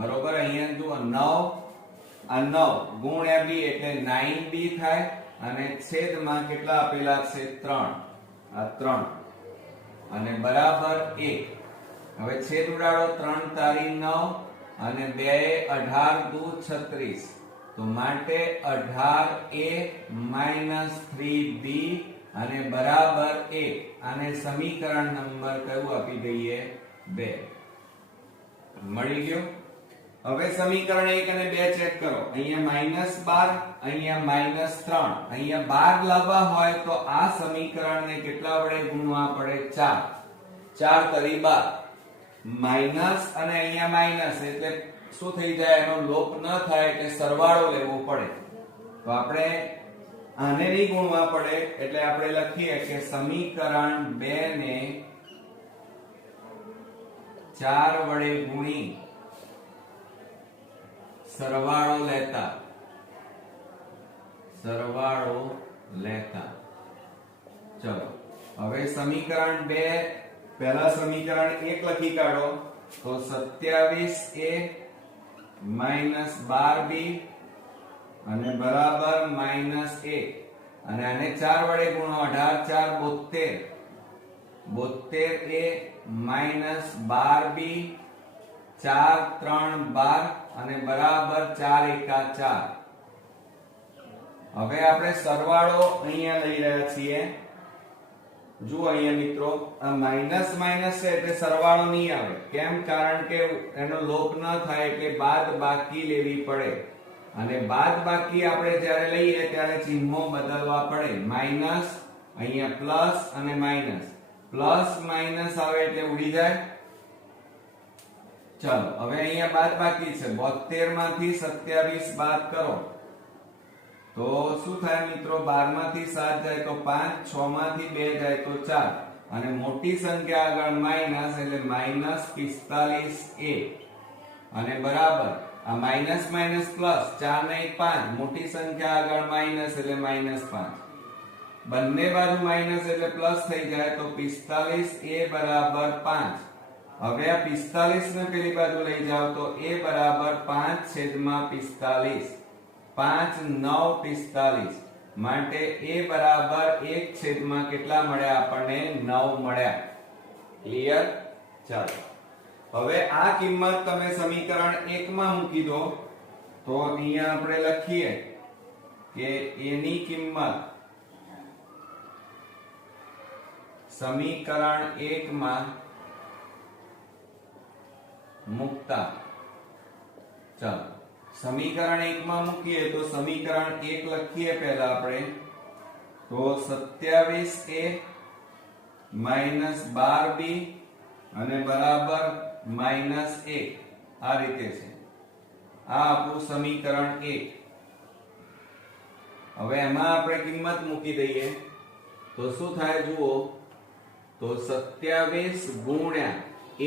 બરોબર. અહીંયા જુઓ 9, આ 9 ગુણ્યા b એટલે 9b થાય, અને છેદમાં કેટલા આપેલા છે, 3, આ 3, અને બરાબર 1. હવે છેદ ઉડાડો, 3 તારી 9 અને 2 18 દુ 36, તો માટે 18a - 3b અને બરાબર 1, આને સમીકરણ નંબર કયું આપી દઈએ, 2. મળી ગયો. હવે સમીકરણ 1 અને 2 ચેક કરો. અહીંયા -12, અહીંયા -3. અહીંયા 12 લાવવા હોય તો આ સમીકરણને કેટલા વડે ગુણવા પડે? 4. 4 તરી 12. માઈનસ અને અહીંયા માઈનસ એટલે શું થઈ જાય? એનો લોપ ન થાય એટલે સરવાળો લેવો પડે. તો આપણે આને નહીં ગુણવા પડે એટલે આપણે લખીએ કે સમીકરણ 2 ને 4 વડે ગુણી સરવાળો લેતા. ચલો હવે સમીકરણ 2 પહેલા સમીકરણ 1 લખી કાઢો તો 27a -12b અને બરાબર -1 અને આને 4 વડે ગુણો 18 4 72a -12b 4 3 12 અને બરાબર 4 એકા 4. હવે આપણે સરવાળો અહીંયા લઈ રહ્યા છીએ. જુઓ અહીંયા મિત્રો આ માઈનસ માઈનસ છે એટલે સરવાળો નહીં આવે. કેમ? કારણ કે એનો લોપ ન થાય એટલે બાદ બાકી લેવી પડે અને બાદ બાકી આપણે જ્યારે લઈએ ત્યારે ચિહ્નો બદલવા પડે. માઈનસ અહીંયા પ્લસ અને માઈનસ. પ્લસ માઈનસ આવે એટલે ઉડી જાય. ચલો હવે અહીંયા બાદ બાકી છે. 72 માંથી 27 બાદ કરો તો શું થાય મિત્રો? 12 માંથી 7 જાય તો 5, 6 માંથી 2 જાય તો 4 અને મોટી સંખ્યા આગળ માઈનસ એટલે -45a અને બરાબર આ માઈનસ માઈનસ પ્લસ 4 ને 5 મોટી સંખ્યા આગળ માઈનસ એટલે -5. બંને બાજુ માઈનસ એટલે પ્લસ થઈ જાય તો 45a બરાબર 5. હવે આ 45 ને પેલી બાજુ લઈ જાવ તો a બરાબર 5/45. 5 9 45 માટે a બરાબર 1 કેટલા મળ્યા? આપણને 9 મળ્યા. ક્લિયર? ચાલો હવે આ કિંમત તમે સમીકરણ 1 માં મૂકી દો તો અહીંયા આપણે લખીએ કે a ની કિંમત સમીકરણ 1 માં મૂકતા. ચાલો સમીકરણ 1 માં મૂકીએ તો સમીકરણ 1 લખીએ પહેલા આપણે તો 27a -12b અને બરાબર -1 આ રીતે છે. આ આપણું સમીકરણ 1. હવે એમાં આપણે કિંમત મૂકી દઈએ તો શું થાય જુઓ તો 27 ગુણ્યા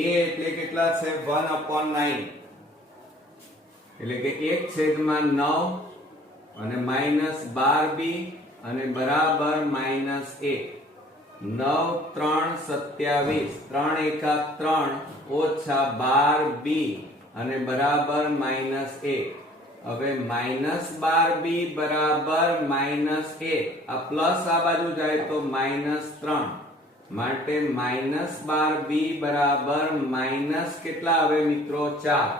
a એટલે કેટલા છે? 1/9 એટલે કે 1/9 અને -12b અને બરાબર -1. 9 3 27 3 એકા 3 ઓછા 12b અને બરાબર -1. હવે -12b બરાબર -1 આ પ્લસ આ બાજુ જાય તો -3 માટે -12b બરાબર માઈનસ કેટલા આવે મિત્રો? 4.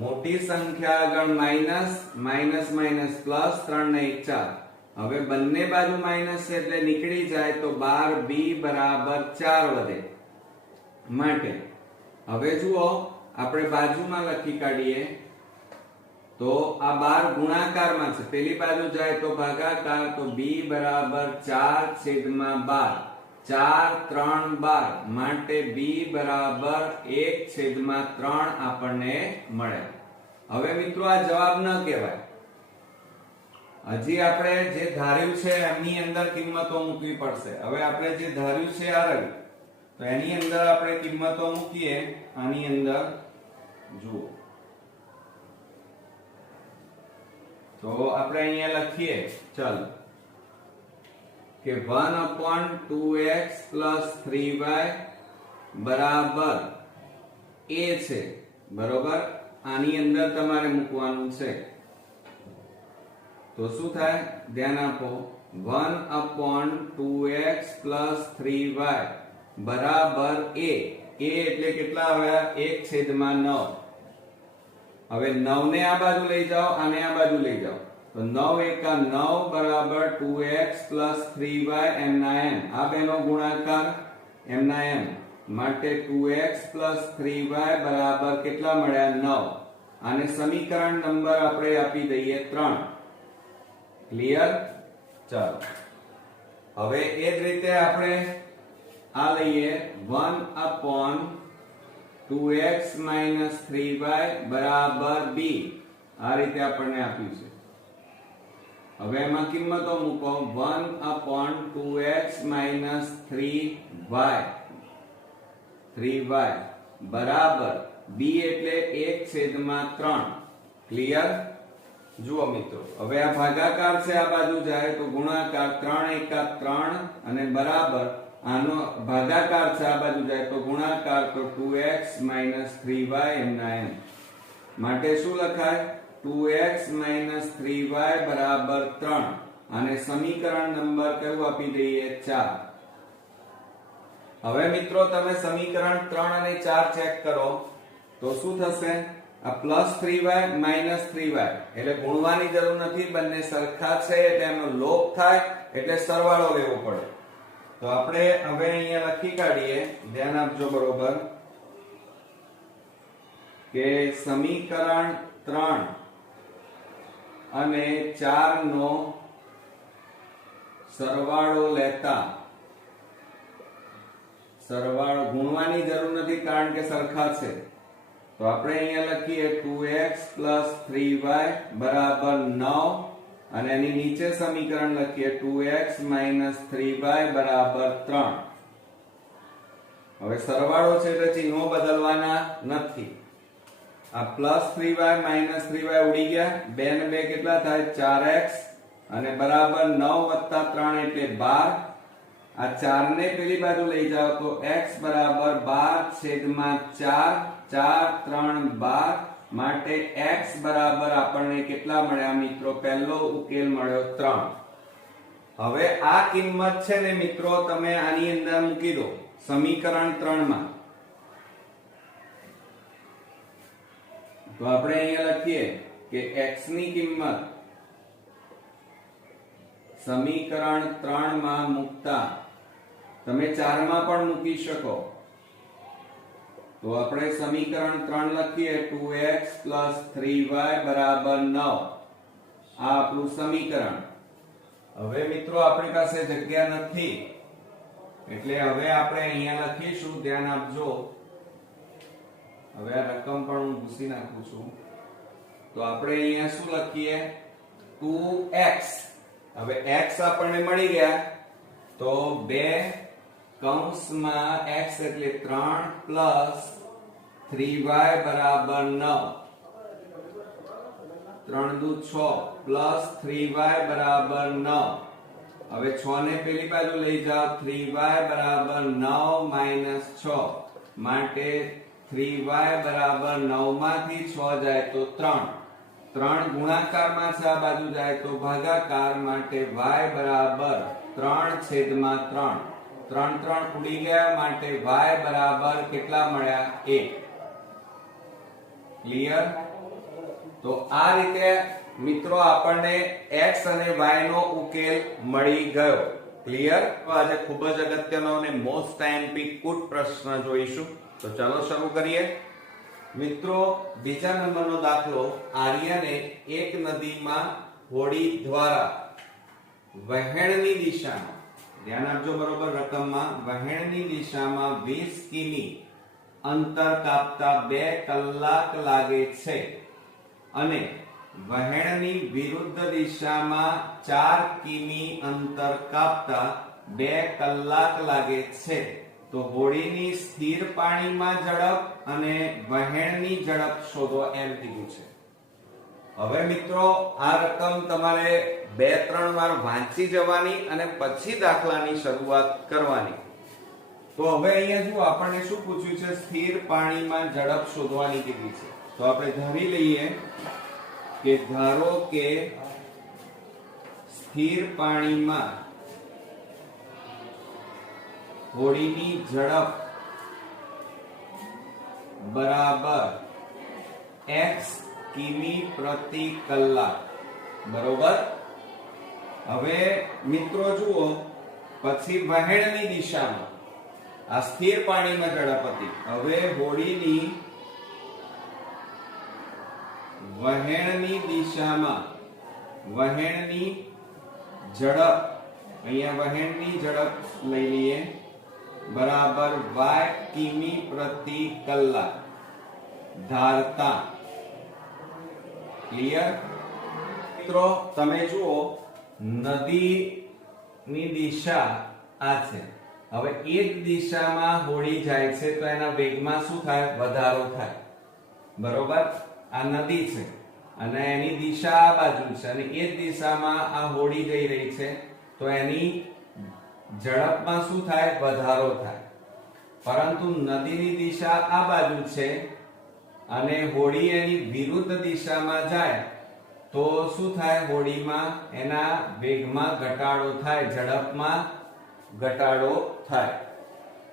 મોટી સંખ્યા આગળ માઈનસ માઈનસ માઈનસ પ્લસ 3 ને 1 4. હવે બંને બાજુ માઈનસ છે એટલે નીકળી જાય તો 12b બરાબર 4 વધે. માટે હવે જુઓ આપણે બાજુમાં લખી કાઢીએ તો આ 12 ગુણાકારમાં છે. પેલી બાજુ જાય તો ભાગાકાર તો b બરાબર 4/12. 4 3 12 માટે b બરાબર 1/3 આપણને મળે. હવે મિત્રો આ જવાબ ન કહેવાય. હજી આપણે જે ધાર્યું છે એની અંદર કિંમતો મૂકવી પડશે. હવે આપણે જે ધાર્યું છે આ રહ્યું તો એની અંદર આપણે કિંમતો મૂકીએ. આની અંદર જુઓ તો આપણે અહીંયા લખીએ ચાલો કે 1/2x + 3y બરાબર a છે. બરોબર? આની અંદર તમારે મૂકવાનું છે તો શું થાય? ધ્યાન આપો. 1/2x + 3y બરાબર a. a એટલે કેટલા આવ્યા? 1/9. હવે 9 ને આ બાજુ લઈ જાઓ, આને આ બાજુ લઈ જાઓ તો 9 એકા 9 બરાબર 2x + 3y એમના એમ. આ બેનો ગુણાકાર એમના એમ માટે 2x + 3y બરાબર કેટલા મળ્યા 9. આને સમીકરણ નંબર આપણે આપી દઈએ 3. ક્લિયર? ચાલો હવે એ જ રીતે આપણે આ લઈએ 1/2x - 3y બરાબર b. આ રીતે આપણને આપ્યું છે. હવે એમાં કિંમતો મૂકો 1/2x - 3y બરાબર b એટલે 1/3. ક્લિયર? જુઓ મિત્રો, હવે આ ભાગાકાર છે, આ બાજુ જાય તો ગુણાકાર 3 × 3 અને બરાબર આનો ભાગાકાર છે, આ બાજુ જાય તો ગુણાકાર, તો 2x - 3y એમના એમ. માટે શું લખાય? 2x - 3y બરાબર 3. અને સમીકરણ નંબર કયું આપી દઈએ? 4. હવે મિત્રો તમે સમીકરણ 3 અને 4 ચેક કરો તો શું થશે? આ +3y - 3y એટલે ગુણવાની જરૂર નથી, બંને સરખા છે એટલે એનો લોપ થાય એટલે સરવાળો લેવો પડે. તો આપણે હવે અહીંયા લખી કાઢીએ, ધ્યાન આપજો બરોબર, કે સમીકરણ 3 અને 4 નો સરવાળો લેતા, સરવાળો ગુણવાની જરૂર નથી કારણ કે સરખા છે. તો આપણે અહીંયા લખીએ 2x + 3y બરાબર 9 અને એની નીચે સમીકરણ લખીએ 2x - 3y બરાબર 3. હવે સરવાળો છે એટલે ચિહ્નો બદલવાના નથી. આ +3y - 3y ઉડી ગયા, 2 ને 2 કેટલા થાય? 4x અને બરાબર 9 + 3 એટલે 12. આ 4 ને પેલી બાજુ લઈ જાઓ તો x બરાબર 12/4, 4 3 12. માટે x બરાબર આપણને કેટલા મળ્યા મિત્રો? પહેલો ઉકેલ મળ્યો 3. હવે આ કિંમત છે ને મિત્રો તમે આની અંદર મૂકી દો સમીકરણ 3 માં. તો આપણે અહીંયા લખીએ કે x ની કિંમત સમીકરણ 3 માં મૂકતા તમે 4 માં પણ મૂકી શકો. તો આપણે સમીકરણ 3 લખીએ 2x + 3y બરાબર 9. આ આપણું સમીકરણ. હવે મિત્રો આપણી પાસે જગ્યા નથી એટલે હવે આપણે અહીંયા લખીશું, ધ્યાન આપજો. હવે આ રકમ પણ હું ભૂસી નાખું છું. તો આપણે અહીંયા શું લખીએ? 2x. હવે x આપણને મળી ગયા તો 2 કૌંસમાં x એટલે 3 + 3y બરાબર 9. 3 દુ 6 + 3y બરાબર 9. હવે 6 ને પેલી બાજુ લઈ જાઓ, 3y બરાબર 9 - 6. માટે 3y બરાબર 9 માંથી 6 જાય તો 3. 3 ગુણાકારમાં છે, આ બાજુ જાય તો ભાગાકાર. માટે y બરાબર 3/3. 3 3 ઉડી ગયા માટે y બરાબર કેટલા મળ્યા? 1. ક્લિયર? તો આ રીતે મિત્રો આપણને x અને y નો ઉકેલ મળી ગયો. ક્લિયર? તો આજે ખૂબ જ અગત્યનો અને મોસ્ટ આઈએમપી કુટ પ્રશ્ન જોઈશું. તો ચાલો શરૂ કરીએ. મિત્રો બીજા નંબરનો દાખલો, આર્યને એક નદીમાં હોડી દ્વારા વહેણની દિશામાં, ધ્યાન આપજો બરોબર રકમમાં, વહેણની દિશામાં 20 કિમી અંતર કાપતા 2 કલાક લાગે છે અને વહેણની વિરુદ્ધ દિશામાં 4 કિમી અંતર કાપતા 2 કલાક લાગે છે. તો હોડીની સ્થિર પાણીમાં ઝડપ અને વહેણની ઝડપ શોધો એમ કીધું છે. હવે મિત્રો આ રકમ તમારે 2-3 વાર વાંચી જવાની અને પછી દાખલાની શરૂઆત કરવાની. તો હવે અહીંયા જુઓ આપણને શું પૂછ્યું છે? સ્થિર પાણીમાં ઝડપ શોધવાની કીધી છે. તો આપણે ધારી લઈએ કે ધારો કે સ્થિર પાણીમાં હોડીની ઝડપ બરાબર x કિમી પ્રતિ કલાક. બરોબર? હવે મિત્રો જુઓ, પછી વહેણની દિશામાં, આ સ્થિર પાણીમાં ઝડપ હતી. હવે હોડીની વહેણની દિશામાં વહેણની ઝડપ, અહીંયા વહેણની ઝડપ લઈ લઈએ, બરાબર y કિમી પ્રતિ કલાક ધારતા. ક્લિયર મિત્રો? તમે જુઓ નદીની દિશા આ છે. હવે એક દિશામાં હોડી જાય છે તો એના વેગમાં શું થાય? વધારો થાય. બરોબર? આ નદી છે અને એની દિશા આ બાજુ છે અને એ જ દિશામાં આ હોડી જઈ રહી છે તો એની ઝડપમાં શું થાય? વધારો થાય. પરંતુ નદીની દિશા આ બાજુ છે અને હોડી એની વિરુદ્ધ દિશામાં જાય તો શું થાય? હોડીમાં એના વેગમાં ઘટાડો થાય, ઝડપમાં ઘટાડો થાય.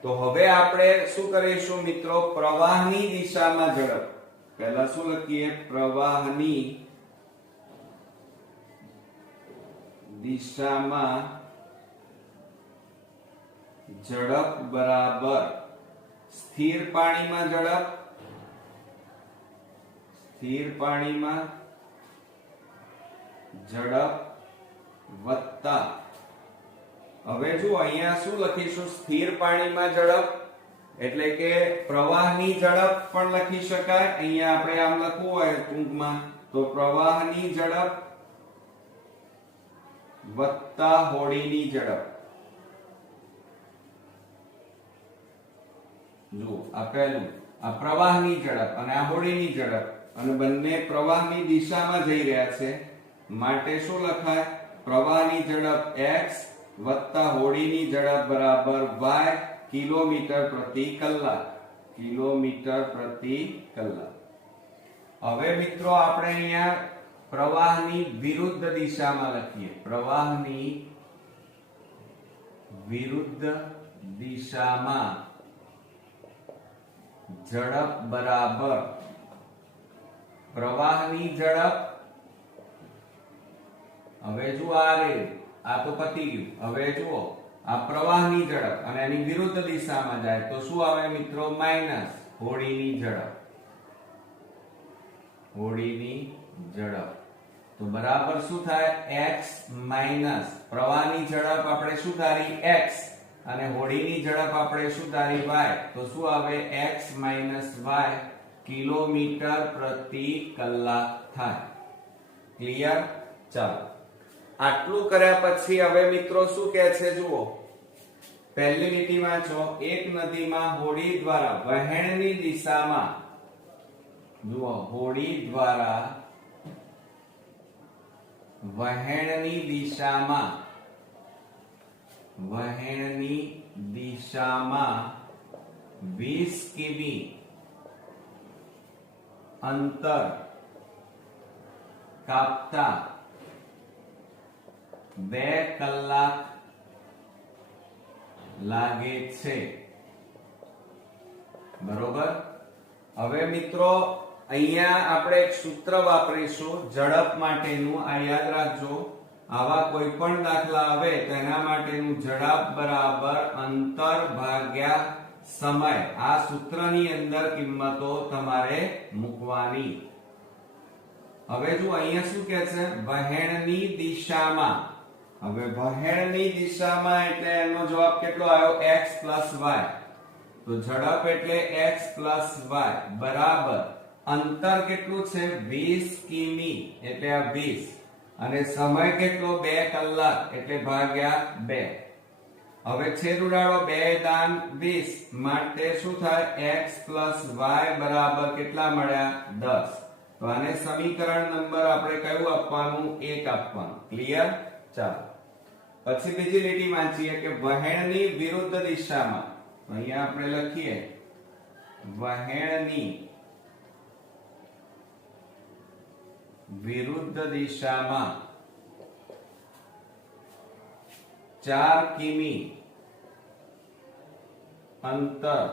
તો હવે આપણે શું કરીશું મિત્રો? પ્રવાહની દિશામાં ઝડપ. પહેલા શું લખીએ? પ્રવાહની દિશામાં ઝડપ બરાબર સ્થિર પાણીમાં ઝડપ, સ્થિર પાણીમાં ઝડપ વત્તા, હવે જો અહીંયા શું લખીશું? સ્થિર પાણીમાં ઝડપ એટલે કે પ્રવાહની ઝડપ પણ લખી શકાય. અહીંયા આપણે આમ લખવું હોય ટૂંકમાં તો પ્રવાહની ઝડપ વત્તા હોડીની ઝડપ. જો આ પહેલું, આ પ્રવાહની ઝડપ અને આ હોડીની ઝડપ, અને બંને પ્રવાહની દિશામાં જઈ રહ્યા છે માટે શું લખાય? પ્રવાહની ઝડપ x વત્તા હોડીની ઝડપ બરાબર y કિલોમીટર પ્રતિ કલાક. કિલોમીટર પ્રતિ કલાક. હવે મિત્રો આપણે અહીંયા પ્રવાહની વિરુદ્ધ દિશામાં લખીએ. પ્રવાહની વિરુદ્ધ દિશામાં ઝડપ બરાબર પ્રવાહની ઝડપ. હવે જુઓ આ તો પતી ગયું. હવે જુઓ આ પ્રવાહની ઝડપ અને એની વિરુદ્ધ દિશામાં જાય તો શું આવે મિત્રો? માઈનસ હોડીની ઝડપ. હોડીની ઝડપ તો બરાબર શું થાય? x માઈનસ પ્રવાહની ઝડપ આપણે શું ધારી? x અને હોડીની ઝડપ આપણે શું ધારી? y. તો શું આવે? x માઈનસ y કિલોમીટર પ્રતિ કલાક થાય. ક્લિયર? ચાલો, આટલું કર્યા પછી હવે મિત્રો શું કહે છે? જુઓ પહેલી લીટીમાં છો, એક નદીમાં હોડી દ્વારા વહેણની દિશામાં, જુઓ હોડી દ્વારા વહેણની દિશામાં, વહેણની દિશામાં 20 કિમી અંતર કાપતા 2 કલાક લાગે છે. બરોબર? હવે મિત્રો અહીંયા આપણે એક સૂત્ર વાપરીશું ઝડપ માટેનું. આ યાદ રાખજો, આવા કોઈ પણ દાખલા આવે તો એના માટેનું ઝડપ બરાબર અંતર ભાગ્યા સમય. આ સૂત્રની અંદર કિંમતો તમારે મૂકવાની. હવે જો અહીંયા શું કહે છે? વહેણની દિશામાં. હવે વહેણની દિશામાં એટલે એનો જવાબ કેટલો આવ્યો? x y. તો ઝડપ એટલે x y બરાબર અંતર કેટલું છે? 20 કિમી એટલે આ 20 અને સમય કેટલો? 2 કલાક એટલે ભાગ્યા 2. હવે છેદ ઉડાડો, 2 દાન 20 માટે શું થાય? x y બરાબર કેટલા મળ્યા? 10. તો આને સમીકરણ નંબર આપણે કયું આપવાનું? 1 આપવાનું. ક્લિયર? ચાલો, પછી બીજી લીટી વાંચીએ કે વહેણની વિરુદ્ધ દિશામાં. અહીંયા આપણે લખીએ વહેણની વિરુદ્ધ દિશામાં 4 કિમી અંતર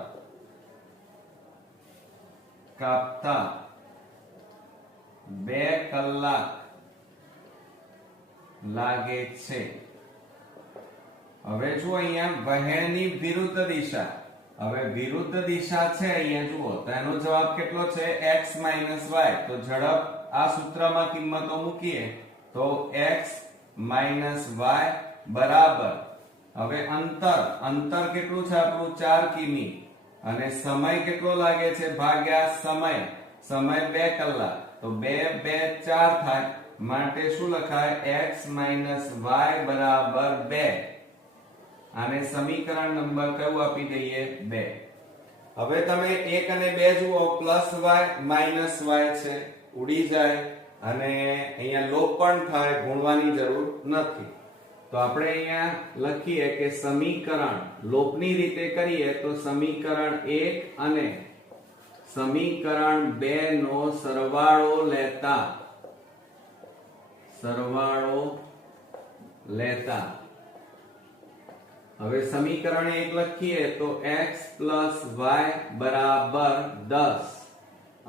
કાપતા 2 કલાક લાગે છે. હવે જો અહીંયા વહેણની વિરુદ્ધ દિશા હવે વિરુદ્ધ દિશા છે અહીંયા જુઓ તો એનો જવાબ કેટલો છે x y. તો ઝડપ આ સૂત્રમાં કિંમતો મૂકીએ તો x y બરાબર હવે અંતર કેટલું છે આપણું 4 કિમી અને સમય કેટલો લાગે છે ભાગ્યા સમય 2 કલાક તો 2 2 4 થાય માટે શું લખાય x y બરાબર 2. આને સમીકરણ નંબર કયું આપી દઈએ 2. હવે તમે 1 અને 2 જુઓ +y y છે ઉડી જાય અને અહીંયા લોપ પણ થાય ગુણવાની જરૂર નથી. તો આપણે અહીંયા લખીએ કે સમીકરણ લોપની રીતે કરીએ તો સમીકરણ 1 અને સમીકરણ 2 નો સરવાળો લેતા હવે સમીકરણ 1 લખીએ તો x y બરાબર 10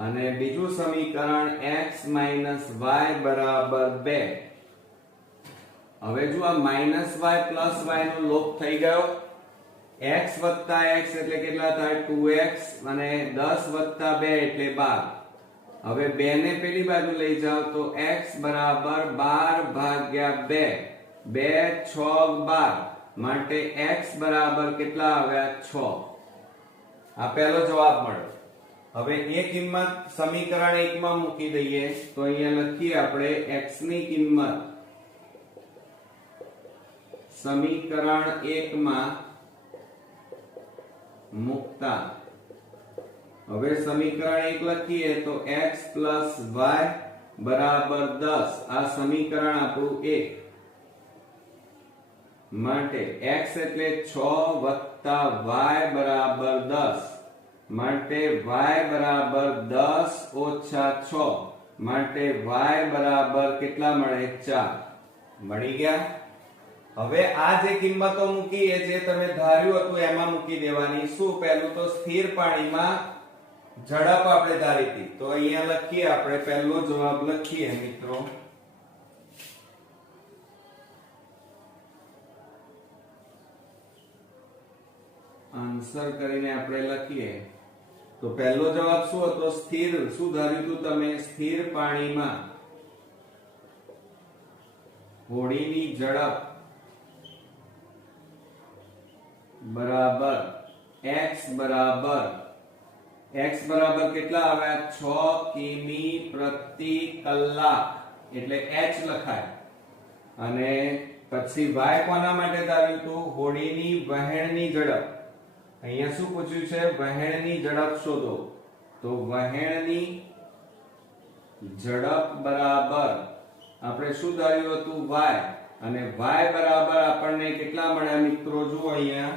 અને બીજું સમીકરણ x y બરાબર 2. હવે જો આ -y + y નો લોપ થઈ ગયો x + x એટલે કેટલા થાય 2x અને 10 + 2 એટલે 12. હવે 2 ને પેલી બાજુ લઈ જાઓ તો x બરાબર 12 ભાગ્યા 2 2 6 12 માટે x બરાબર કેટલા આવ્યા 6. આ પહેલો જવાબ મળ્યો. હવે એ કિંમત સમીકરણ 1 માં મૂકી દઈએ તો અહીંયા લખીએ આપણે x ની કિંમત સમીકરણ 1 માં મૂકતા હવે સમીકરણ 1 લખીએ તો x + y બરાબર 10. આ સમીકરણ આપણું 1 માટે x એટલે 6 + y બરાબર 10 માટે y બરાબર 10 ઓછા 6 માટે y બરાબર કેટલા મળે 4 મળી ગયા. હવે આ જે કિંમતો મૂકી એ જે તમે ધાર્યું હતું એમાં મૂકી દેવાની. શું પહેલું તો સ્થિર પાણીમાં ઝડપ આપણે ધારી હતી તો અહીંયા લખીએ આપણે પહેલો જવાબ લખીએ મિત્રો આન્સર કરીને આપણે લખીએ તો પહેલો જવાબ શું હતો સ્થિર શું ધાર્યું હતું તમે સ્થિર પાણીમાં હોડીની ઝડપ બરાબર x બરાબર કેટલા આવ્યા 6 કિમી પ્રતિ કલાક એટલે h લખાય અને પછી y કોના માટે ધાર્યું હતું હોડીની વહેણની ઝડપ. અહીંયા શું પૂછ્યું છે વહેણની ઝડપ શોધો તો વહેણની ઝડપ બરાબર આપણે શું ધાર્યું હતું y અને y બરાબર આપણને કેટલા મળ્યા મિત્રો જુઓ અહીંયા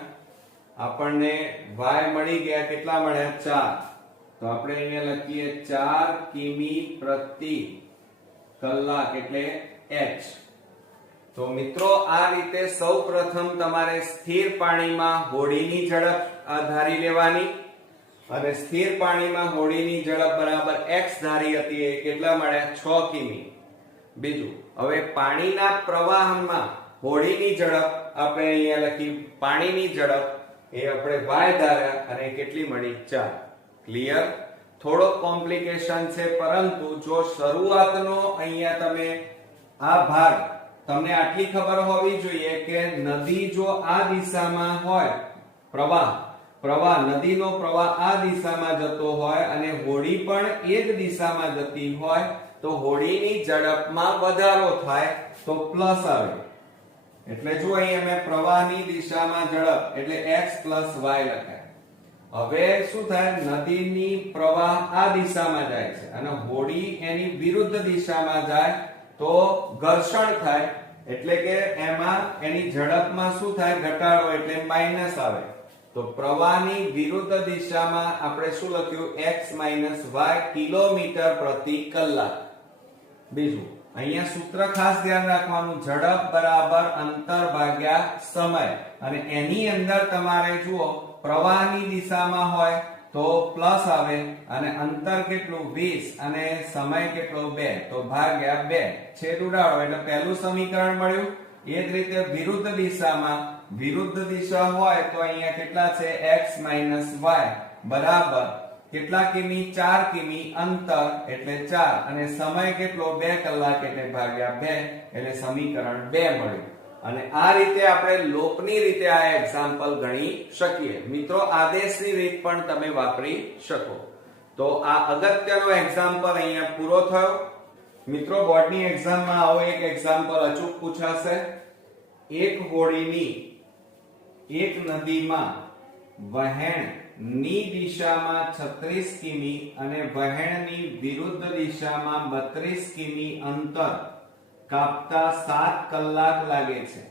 આપણને y મળી ગયા કેટલા મળ્યા 4 તો આપણે અહીંયા લખીએ 4 કિમી પ્રતિ કલાક એટલે h. તો મિત્રો આ રીતે સૌપ્રથમ તમારે સ્થિર પાણીમાં હોડીની ઝડપ ધારી લેવાની અને સ્થિર પાણીમાં હોડીની ઝડપ બરાબર x ધારી હતી એ કેટલા મળ્યા 6 કિમી. બીજું હવે પાણીના પ્રવાહમાં હોડીની ઝડપ આપણે અહીંયા લખી પાણીની ઝડપ એ આપણે y ધાર્યા અને કેટલી મળી 4. ક્લિયર. થોડો કોમ્પ્લિકેશન છે પરંતુ જો શરૂઆતનો અહીંયા તમે આ ભાગ તમને આટલી ખબર હોવી જોઈએ કે નદી જો આ દિશામાં હોય પ્રવાહ નદીનો પ્રવાહ આ દિશામાં જતો હોય અને હોડી પણ એ જ દિશામાં જતી હોય તો હોડીની ઝડપમાં વધારો થાય તો પ્લસ આવે. એટલે જો અહીં અમે પ્રવાહની દિશામાં ઝડપ એટલે x + y લખાય. હવે શું થાય નદીની પ્રવાહ આ દિશામાં જાય છે અને હોડી એની વિરુદ્ધ દિશામાં જાય તો ઘર્ષણ થાય એટલે કે એમાં એની ઝડપમાં શું થાય ઘટાડો એટલે માઈનસ આવે. તો પ્રવાહની વિરુદ્ધ દિશામાં આપણે શું લખ્યું x - y કિલોમીટર પ્રતિ કલાક. બીજું અહીંયા સૂત્ર ખાસ ધ્યાન રાખવાનું ઝડપ બરાબર અંતર ભાગ્યા સમય અને એની અંદર તમારે જુઓ પ્રવાહની દિશામાં હોય તો પ્લસ આવે અને અંતર કેટલું 20 અને સમય કેટલો 2 તો ભાગ્યા 2 છેદ ઉડાડો એટલે પહેલું સમીકરણ મળ્યું. એ જ રીતે વિરુદ્ધ દિશામાં વિરુદ્ધ દિશા હોય તો અહીંયા કેટલા છે x y બરાબર કેટલા કિમી 4 કિમી અંતર એટલે 4 અને સમય કેટલો 2 કલાક એટલે ભાગ્યા 2 એટલે સમીકરણ 2 મળ્યું અને આ રીતે આપણે લોપની રીતે આ એક્ઝામ્પલ ગણી શકીએ મિત્રો આદેશની રીત પણ તમે વાપરી શકો તો આ અગત્યનો એક્ઝામ્પલ અહીંયા પૂરો થયો મિત્રો બોર્ડની એક્ઝામમાં આવો એક એક્ઝામ્પલ અચૂક પૂછાશે એક હોડીની એક નદીમાં વહેણની દિશામાં 36 કિમી અને વહેણની વિરુદ્ધ દિશામાં 32 કિમી અંતર કાપતા 7 કલાક લાગે છે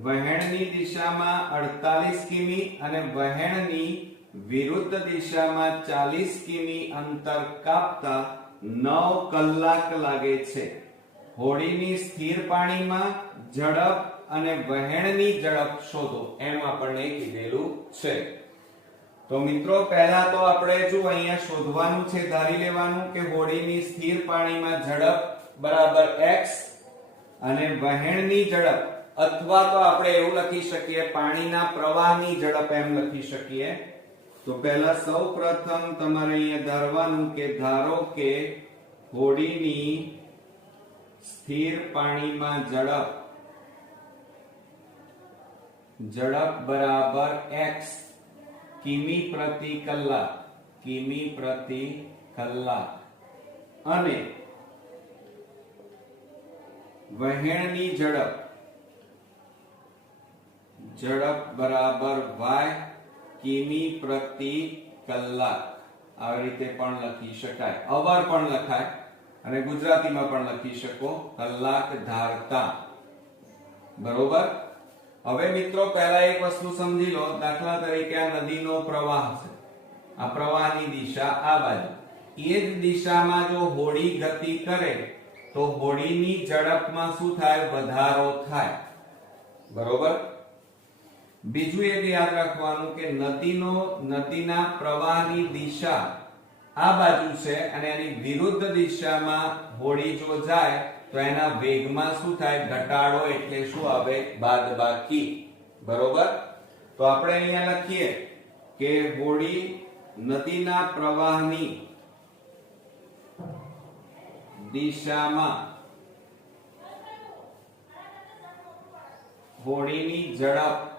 વહેણની દિશામાં 48 કિમી અને વહેણની વિરુદ્ધ દિશામાં 40 કિમી અંતર કાપતા 9 કલાક લાગે છે હોડીની સ્થિર પાણીમાં ઝડપ અને વહેણની ઝડપ શોધો એમ આપણને કીધેલું છે તો મિત્રો પહેલા તો આપણે જો અહીંયા શોધવાનું છે ધારી લેવાનું કે હોડીની સ્થિર પાણીમાં ઝડપ બરાબર x અને વહેણની ઝડપ અથવા તો આપણે એવું લખી શકીએ પાણીના પ્રવાહની ઝડપ એમ લખી શકીએ તો પહેલા સૌપ્રથમ તમારે અહીંયા ધારવાનું કે ધારો કે હોડીની સ્થિર પાણીમાં ઝડપ બરાબર x કિમી પ્રતિ કલાક અને વહેણની ઝડપ બરાબર y કિમી પ્રતિ કલાક આવી રીતે પણ લખી શકાય અવર પણ લખાય અને ગુજરાતીમાં પણ લખી શકો કલાક ધારતા બરોબર હવે મિત્રો પહેલા એક વસ્તુ સમજી લો દાખલા તરીકે આ નદીનો પ્રવાહ છે આ પ્રવાહની દિશા આ બાજુ એ જ દિશામાં જો હોડી ગતિ કરે તો હોડીની ઝડપમાં શું થાય વધારો થાય બરોબર બીજું એક યાદ રાખવાનું કે નદીના પ્રવાહની દિશા આ બાજુ છે અને એની વિરુદ્ધ દિશામાં હોડી જો જાય તો એના વેગમાં શું થાય ઘટાડો એટલે શું આવે બાદબાકી બરોબર તો આપણે અહીંયા લખીએ કે હોડી નદીના પ્રવાહની દિશામાં હોડીની ઝડપ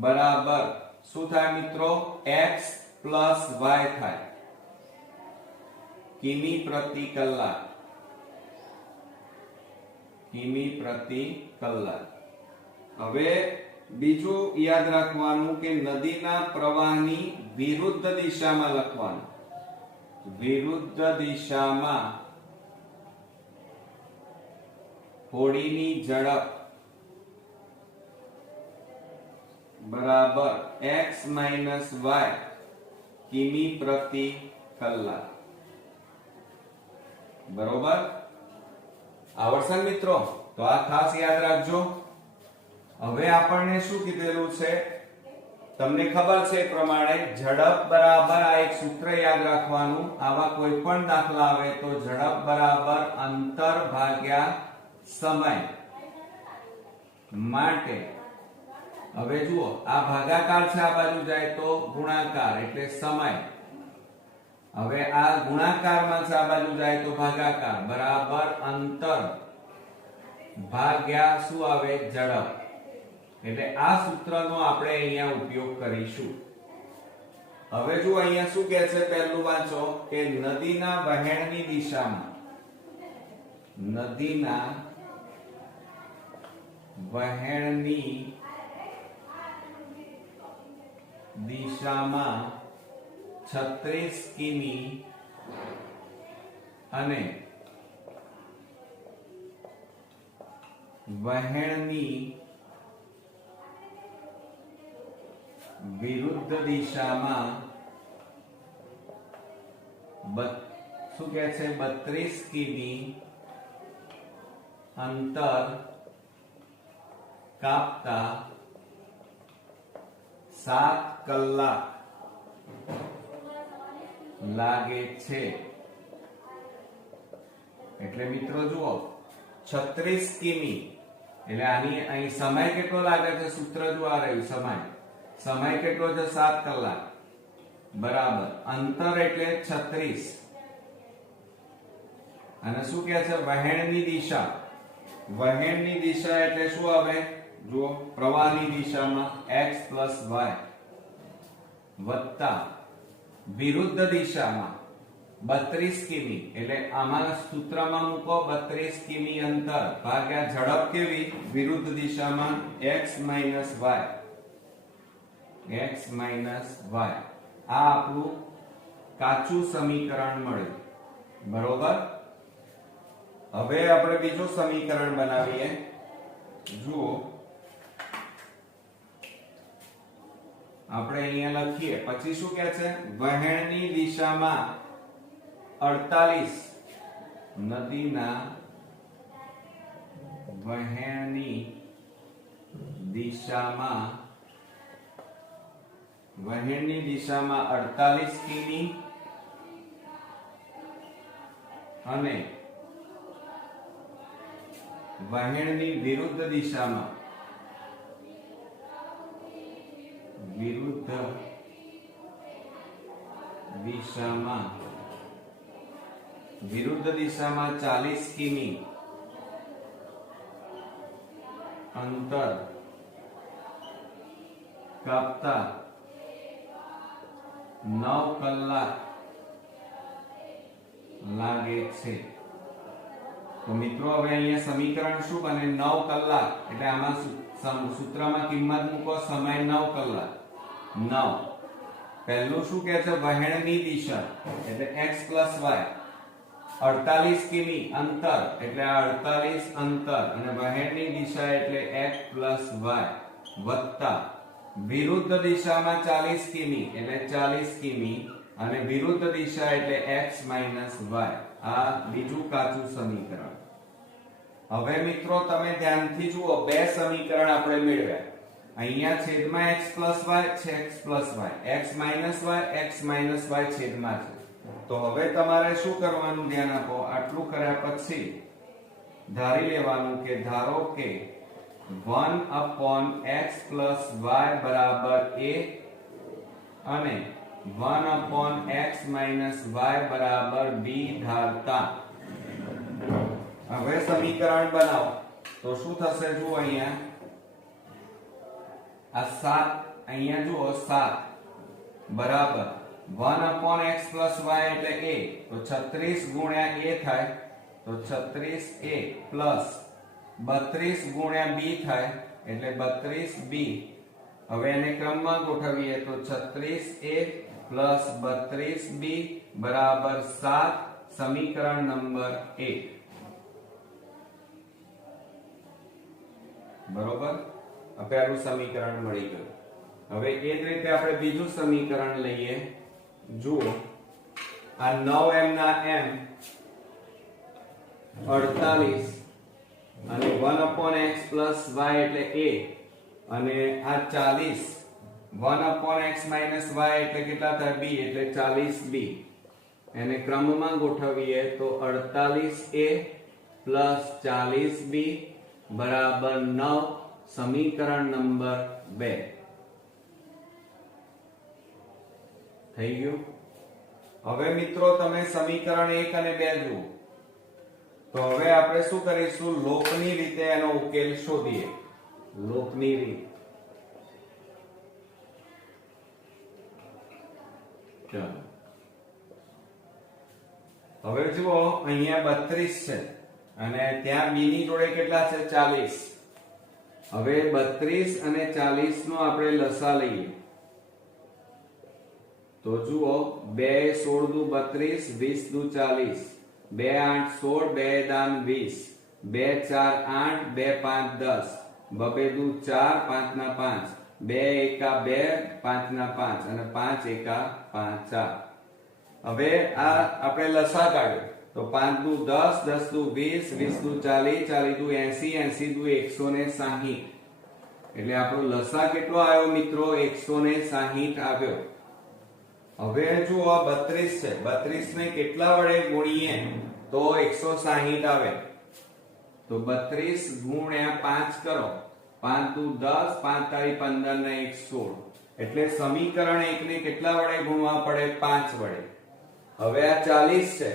બરાબર શું થાય મિત્રો x પ્લસ y થાય કિમી પ્રતિ કલાક હવે બીજું યાદ રાખવાનું કે નદીના પ્રવાહની વિરુદ્ધ દિશામાં લખવાનું વિરુદ્ધ દિશામાં હોડીની ઝડપ બરાબર x y કિમી પ્રતિ કલાક બરોબર આવડશે મિત્રો તો આ ખાસ યાદ રાખજો હવે આપણને શું કીધેલું છે તમને ખબર છે પ્રમાણે ઝડપ બરાબર આ એક સૂત્ર યાદ રાખવાનું આવા કોઈ પણ દાખલા આવે તો ઝડપ બરાબર અંતર ભાગ્યા સમય માટે હવે જુઓ આ ભાગાકાર છે આ બાજુ જાય તો ગુણાકાર એટલે સમય હવે આ ગુણાકારમાં છે આ બાજુ જાય તો ભાગાકાર બરાબર અંતર ભાગ્યા શું આવે ઝડપ એટલે આ સૂત્રનો આપણે અહીંયા ઉપયોગ કરીશું હવે જો અહીંયા શું કહે છે પહેલું વાંચો કે નદીના વહેણની દિશામાં નદીના વહેણની દિશામાં 36 કિમી અને વહેણની વિરુદ્ધ દિશામાં શું કહે છે 32 કિમી અંતર કાપતા 7 કલાક લાગે છે એટલે મિત્રો જુઓ 36 કિમી એટલે આની અહીં સમય કેટલો લાગે છે? સૂત્ર જો આ રહ્યું, સમય કેટલો છે? 7 કલાક બરાબર. અંતર એટલે 36 અને શું કહે છે? વહેણની દિશા. વહેણની દિશા એટલે શું આવે? જુઓ, પ્રવાહની દિશામાં x + y વત્તા વિરુદ્ધ દિશામાં 32 કિમી, એટલે આમાં સૂત્રમાં મૂકો 32 કિમી અંતર ભાગ્યા ઝડપ કેવી? વિરુદ્ધ દિશામાં x - y. આ આપણું કાચું સમીકરણ મળ્યું. બરોબર. હવે આપણે બીજું સમીકરણ બનાવીએ. જુઓ, આપણે અહીંયા લખીએ. પછી શું કહે છે? વહેણની દિશામાં 48 નદીના વહેણની દિશામાં 48 કિમી અને વહેણની વિરુદ્ધ દિશામાં વિરુદ્ધ દિશામાં 40 કિમી અંતર કાપતા 9 કલાક લાગે છે. તો મિત્રો હવે અહીંયા સમીકરણ શું બને? 9 કલાક. એટલે આમાં સૂત્રમાં કિંમત મૂકો, સમય 9 કલાક. 9 પહેલું શું કહે છે? વહેણની દિશા એટલે x + y. 48 કિમી અંતર એટલે 48 અંતર અને વહેણની દિશા એટલે x + y વત્તા વિરુદ્ધ દિશામાં 40 કિમી એટલે 40 કિમી અને વિરુદ્ધ દિશા એટલે x - y. આ બીજું કાચું સમીકરણ. હવે મિત્રો તમે ધ્યાનથી જુઓ, બે સમીકરણ આપણે મેળવ્યા. અહીંયા છેદમાં x + y છે, x + y, x - y છેદમાં છે. તો હવે તમારે શું કરવાનું? ધ્યાન આપો. આટલું કર્યા પછી ધારી લેવાનું કે ધારો કે 1/x + y બરાબર a અને 1/x - y બરાબર b ધારતા. હવે સમીકરણ બનાવો તો શું થશે? જુઓ અહીંયા આ 7, અહીંયા જુઓ 7 બરાબર 1/x + y એટલે a, તો 36 ગુણ્યા a થાય તો 36a પ્લસ 32 ગુણ્યા b થાય એટલે 32b. હવે એને ક્રમમાં ગોઠવીએ તો 36a પ્લસ 32b બરાબર 7. સમીકરણ નંબર 1. બરોબર. આ પહેલું સમીકરણ મળી ગયું. હવે એ જ રીતે આપણે બીજું સમીકરણ લઈએ. જુઓ, આ 9m ના m 48 અને 1/x + y એટલે a અને આ 40 1/x - y એટલે કેટલા થાય? b એટલે 40b. એને ક્રમમાં ગોઠવીએ તો 48a પ્લસ 40b બરાબર 9. સમીકરણ નંબર 2 થઈ ગયું. હવે મિત્રો તમે સમીકરણ 1 અને 2 જુઓ. તો હવે આપણે શું કરીશું? લોકની રીતે એનો ઉકેલ શોધીએ. લોકની રીત. ચાલો હવે જુઓ, અહીંયા 32 છે અને ત્યાં b ની જોડે કેટલા છે? 40. હવે 32 અને 40 નો આપણે લસા લઈએ તો જુઓ, 2 16 દુ 32, 20 દુ 40, 2 8 16, 2 દાન 20, 2 4 8, 2 5 10, 2 દુ 4, 5 ના 5, 2 એકા 2, 5 ના 5 અને 5 એકા 5 4. હવે આ આપણે લસા કાઢ્યો તો 5 દુ 10, 10 દુ 20, 20 દુ 40, 40 દુ 80, 80 દુ 160. એટલે આપણો લસા કેટલો આવ્યો મિત્રો? 160 આવ્યો. હવે જુઓ, 32 છે, 32 ને કેટલા વડે ગુણીએ તો 160 આવે? તો 32 ગુણ્યા 5 કરો, 5 દુ 10, 5 તારી 15 ને 1 16, એટલે સમીકરણ 1 ને કેટલા વડે ગુણવા પડે? 5 વડે. હવે આ 40 છે,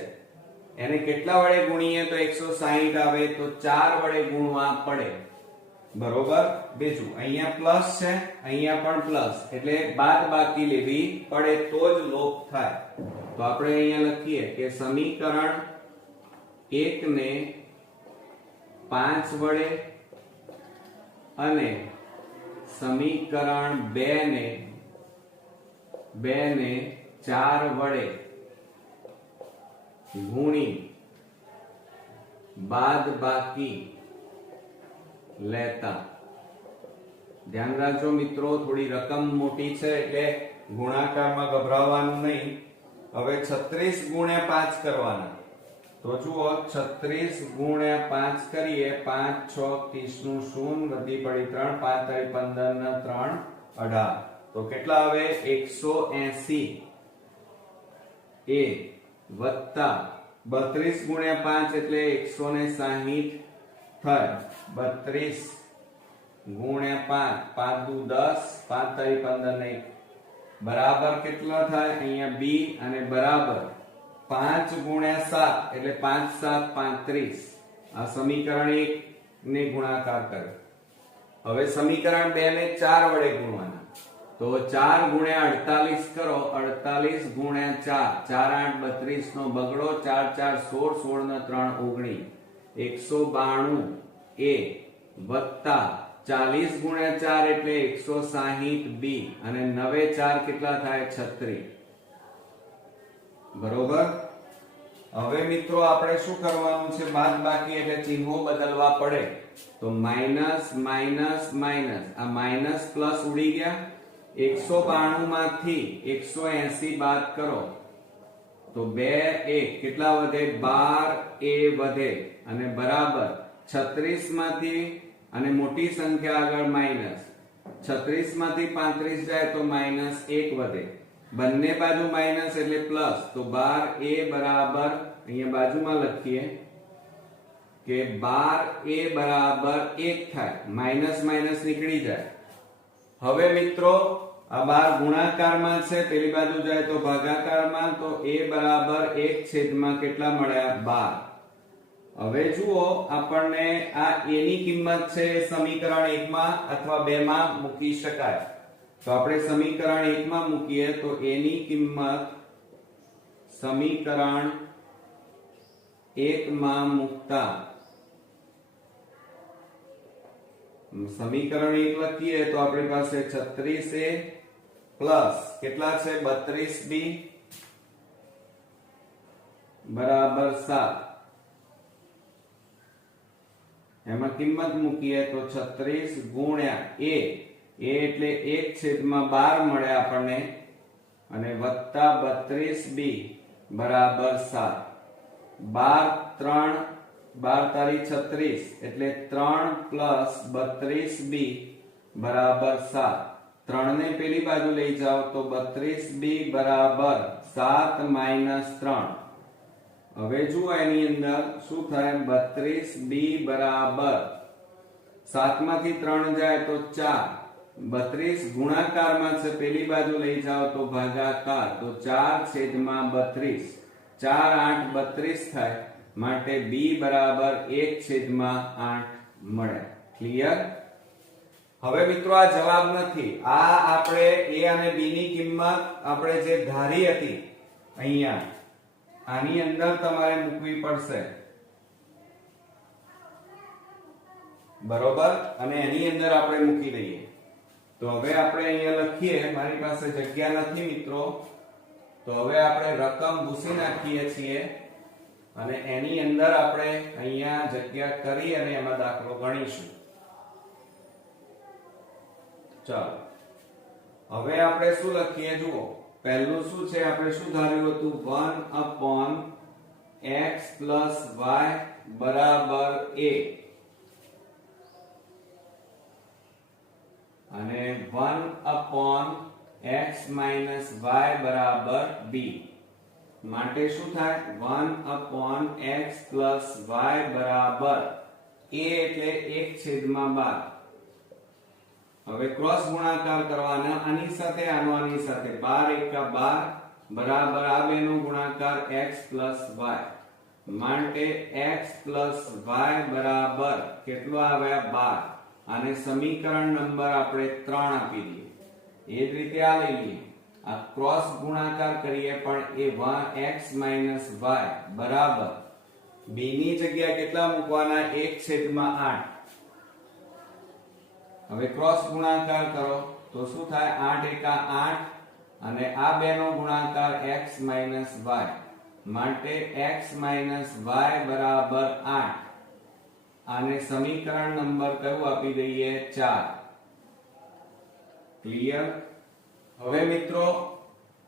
એને કેટલા વડે ગુણીએ તો 160 આવે, તો 4 વડે ગુણવા પડે. બરોબર. બીજું અહીંયા પ્લસ છે, અહીંયા પણ પ્લસ, એટલે બાદબાકી લેવી પડે તો જ લોપ થાય. તો આપણે અહીંયા લખીએ કે સમીકરણ 1 ને 5 વડે અને સમીકરણ 2 ને 4 વડે ગુણી બાદબાકી લેતા. ધ્યાન રાખજો મિત્રો, થોડી રકમ મોટી છે એટલે ગુણાકારમાં ગભરાવાનું નહીં. હવે 36 ગુણ્યા 5 કરવાના. તો જુઓ 36 ગુણ્યા 5 કરીએ, 5 6 30 નું શૂન્ય, વધી પડી 3, 5 તારી 15 ને 3 18, તો કેટલા આવે? 180 એ વત્તા 32 ગુણ્યા 5 એટલે 160 થાય. 32 ગુણ્યા 5, 5 દુ 10, 5 તારી 15 ને 1 બરાબર કેટલા થાય? અહીંયા b અને બરાબર 5 ગુણ્યા 7 એટલે 5 7 35. આ સમીકરણ 1 ને ગુણાકાર કરે. હવે સમીકરણ 2 ને 4 વડે ગુણવાના. તો 4 ગુણ્યા 48 કરો, 48 ગુણ્યા 4, 4 8 32 નો બગડો, 4 4 16, 16 ને 3 19, 192 એ વત્તા 40 ગુણ્યા 4 એટલે 160 b અને 9 4 કેટલા થાય? 36. બરોબર. હવે મિત્રો આપણે શું કરવાનું છે? બાદબાકી એટલે ચિહ્નો બદલવા પડે. તો માઈનસ માઈનસ માઈનસ, આ માઈનસ પ્લસ ઉડી ગયા. 192 માંથી 180 બાદ કરો તો 2 1 કેટલા વધે? 12 એ વધે અને બરાબર 36 માંથી, અને મોટી સંખ્યા આગળ માઈનસ, 36 માંથી 35 જાય તો માઈનસ 1 વધે. બંને બાજુ માઈનસ એટલે પ્લસ, તો 12 એ બરાબર, અહીંયા બાજુમાં લખીએ કે 12 એ બરાબર 1 થાય. માઈનસ માઈનસ નીકળી જાય. હવે મિત્રો આ 12 ગુણાકારમાં છે, પેલી બાજુ જાય તો ભાગાકારમાં, તો a બરાબર 1 છેદમાં કેટલા મળ્યા? 12. હવે જુઓ, આપણને આ a ની કિંમત છે સમીકરણ 1 માં અથવા 2 માં મૂકી શકાય. તો આપણે સમીકરણ 1 માં મૂકીએ તો a ની કિંમત સમીકરણ 1 માં મૂકતા સમીકરણ 1 લખીએ તો આપણી પાસે 36a પ્લસ કેટલા છે? 32b બરાબર 7. એમાં કિંમત મૂકીએ તો 36 ગુણ્યા a એટલે 1 છેદમાં 12 મળે આપણને, અને વત્તા 32b બરાબર 7. 12 3 12 તારી 36 એટલે 3 પ્લસ 32b બરાબર 7. 3 ને પેલી બાજુ લઈ જાઓ તો 32b બરાબર 7 માઈનસ 3. હવે જુઓ એની અંદર શું થાય? 32b બરાબર 7 માંથી 3 જાય તો 4. 32 ગુણાકારમાં છે, પેલી બાજુ લઈ જાઓ તો ભાગાકાર, તો 4 છેદમાં 32, 4 8 32 થાય, માટે b બરાબર 1 છેદમાં 8 મળે. ક્લિયર? હવે મિત્રો આ જવાબ નથી, આ આપણે a અને b ની કિંમત આપણે જે ધારી હતી અહીંયા આની અંદર તમારે મૂકવી પડશે. બરોબર. અને એની અંદર આપણે મૂકી દઈએ. તો હવે આપણે અહીંયા લખીએ, મારી પાસે જગ્યા નથી મિત્રો, તો હવે આપણે રકમ ભૂસી નાખીએ છીએ અને એની અંદર આપણે અહીંયા જગ્યા કરી અને એમાં દાખલો ગણીશું. ચાલો હવે આપણે શું લખીએ? જુઓ, પહેલું શું છે? આપણે શું ધાર્યું હતું? 1/x + y બરાબર a અને 1/x - y બરાબર b. માટે શું થાય? 1/x + y બરાબર એટલે 1/12. હવે ક્રોસ ગુણાકાર કરવાના આની સાથે આની સાથે 12 × 12 બરાબર આ બેનો ગુણાકાર x + y માટે x + y બરાબર કેટલો આવે 12 અને સમીકરણ નંબર આપણે 3 આપી દઈએ. એ જ રીતે આ લઈ લઈએ, આ ક્રોસ ગુણાકાર કરીએ પણ એ x - y બરાબર b ની જગ્યાએ કેટલા મૂકવાના 1/8. હવે ક્રોસ ગુણાકાર કરો તો શું થાય 8 × 8 અને આ બેનો ગુણાકાર x - y માટે x - y બરાબર 8 આને સમીકરણ નંબર કયું આપી દઈએ 4. ક્લિયર? હવે મિત્રો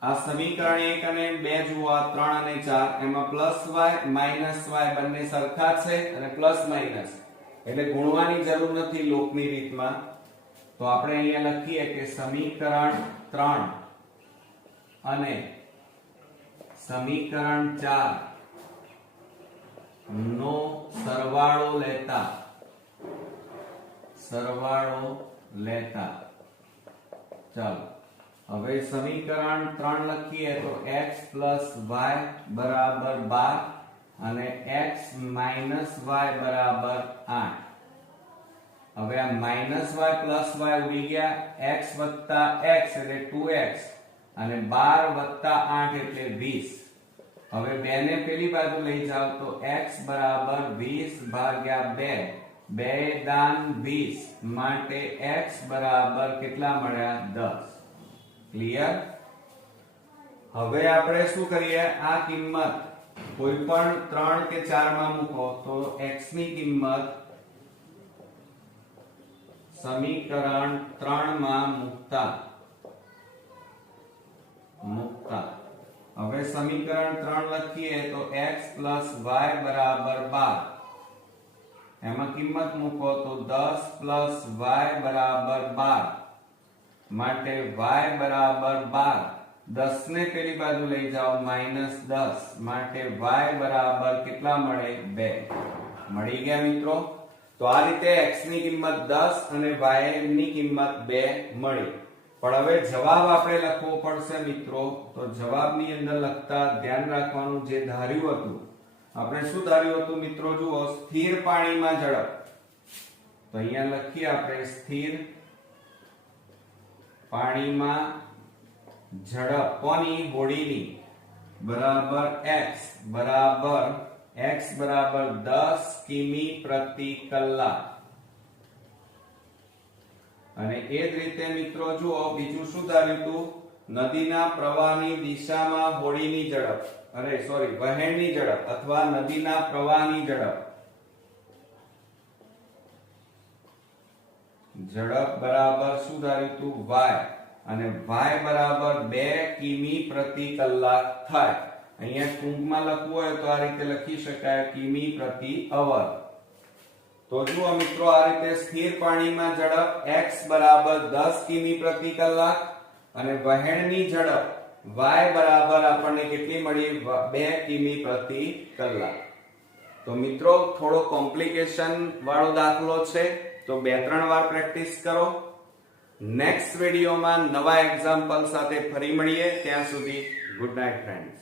આ સમીકરણ 1 અને 2 જુઓ, 3 અને 4 એમાં +y - y બંને સરખા છે અને પ્લસ માઈનસ એટલે ગુણવાની જરૂર નથી લોકની રીતમાં. તો આપણે અહીંયા લખીએ કે સમીકરણ 3 અને સમીકરણ 4 નો સરવાળો લેતા ચાલો હવે સમીકરણ 3 લખીએ તો x + y બરાબર 12 અને x - y બરાબર 8. હવે આ -y + y ઉડી ગયા, x + x એટલે 2x અને 12 + 8 એટલે 20. હવે 2 ને પેલી બાજુ લઈ જાવ તો x બરાબર 20/2 2 દાન 20 માટે x બરાબર કેટલા મળ્યા 10. ક્લિયર? હવે આપણે શું કરીએ, આ કિંમત કોઈ પણ 3 કે 4 માં મૂકો તો x ની કિંમત સમીકરણ 3 માં મૂકતા હવે સમીકરણ 3 લખીએ તો x + y બરાબર 12. એમાં કિંમત મૂકો તો 10 + y બરાબર 12 માટે y બરાબર 12. 10 ને પેલી બાજુ લઈ જાઓ -10 માટે y બરાબર કેટલા મળે 2. મળી ગયા મિત્રો? તો આ રીતે x ની કિંમત 10 અને y ની કિંમત 2 મળી. પણ હવે જવાબ આપણે લખવો પડશે મિત્રો. તો જવાબની અંદર લખતા ધ્યાન રાખવાનું, જે ધાર્યું હતું આપણે શું ધાર્યું હતું મિત્રો જુઓ, સ્થિર પાણીમાં ઝડપ. તો અહીંયા લખીએ આપણે સ્થિર પાણીમાં ઝડપ કોની હોડીની બરાબર x બરાબર 10 કિમી પ્રતિ કલાક. અને એ જ રીતે મિત્રો જુઓ બીજું શું ધાર્યું હતું, નદીના પ્રવાહની દિશામાં હોડીની ઝડપ વહેણની ઝડપ અથવા નદીના પ્રવાહની ઝડપ બરાબર શું ધાર્યું હતું y અને y બરાબર 2 કિમી પ્રતિ કલાક થાય. અહીંયા ટૂંકમાં લખવું હોય તો આ રીતે લખી શકાય કિમી પ્રતિ અવર. તો જુઓ મિત્રો આ રીતે સ્થિર પાણીમાં ઝડપ x બરાબર 10 કિમી પ્રતિ કલાક અને વહેણની ઝડપ y બરાબર આપણને કેટલી મળી 2 કિમી પ્રતિ કલાક. તો મિત્રો થોડો કોમ્પ્લિકેશન વાળો દાખલો છે, તો 2-3 વાર પ્રેક્ટિસ કરો. નેક્સ્ટ વિડીયોમાં નવા એક્ઝામ્પલ સાથે ફરી મળીએ. ત્યાં સુધી ગુડ નાઇટ ફ્રેન્ડ્સ.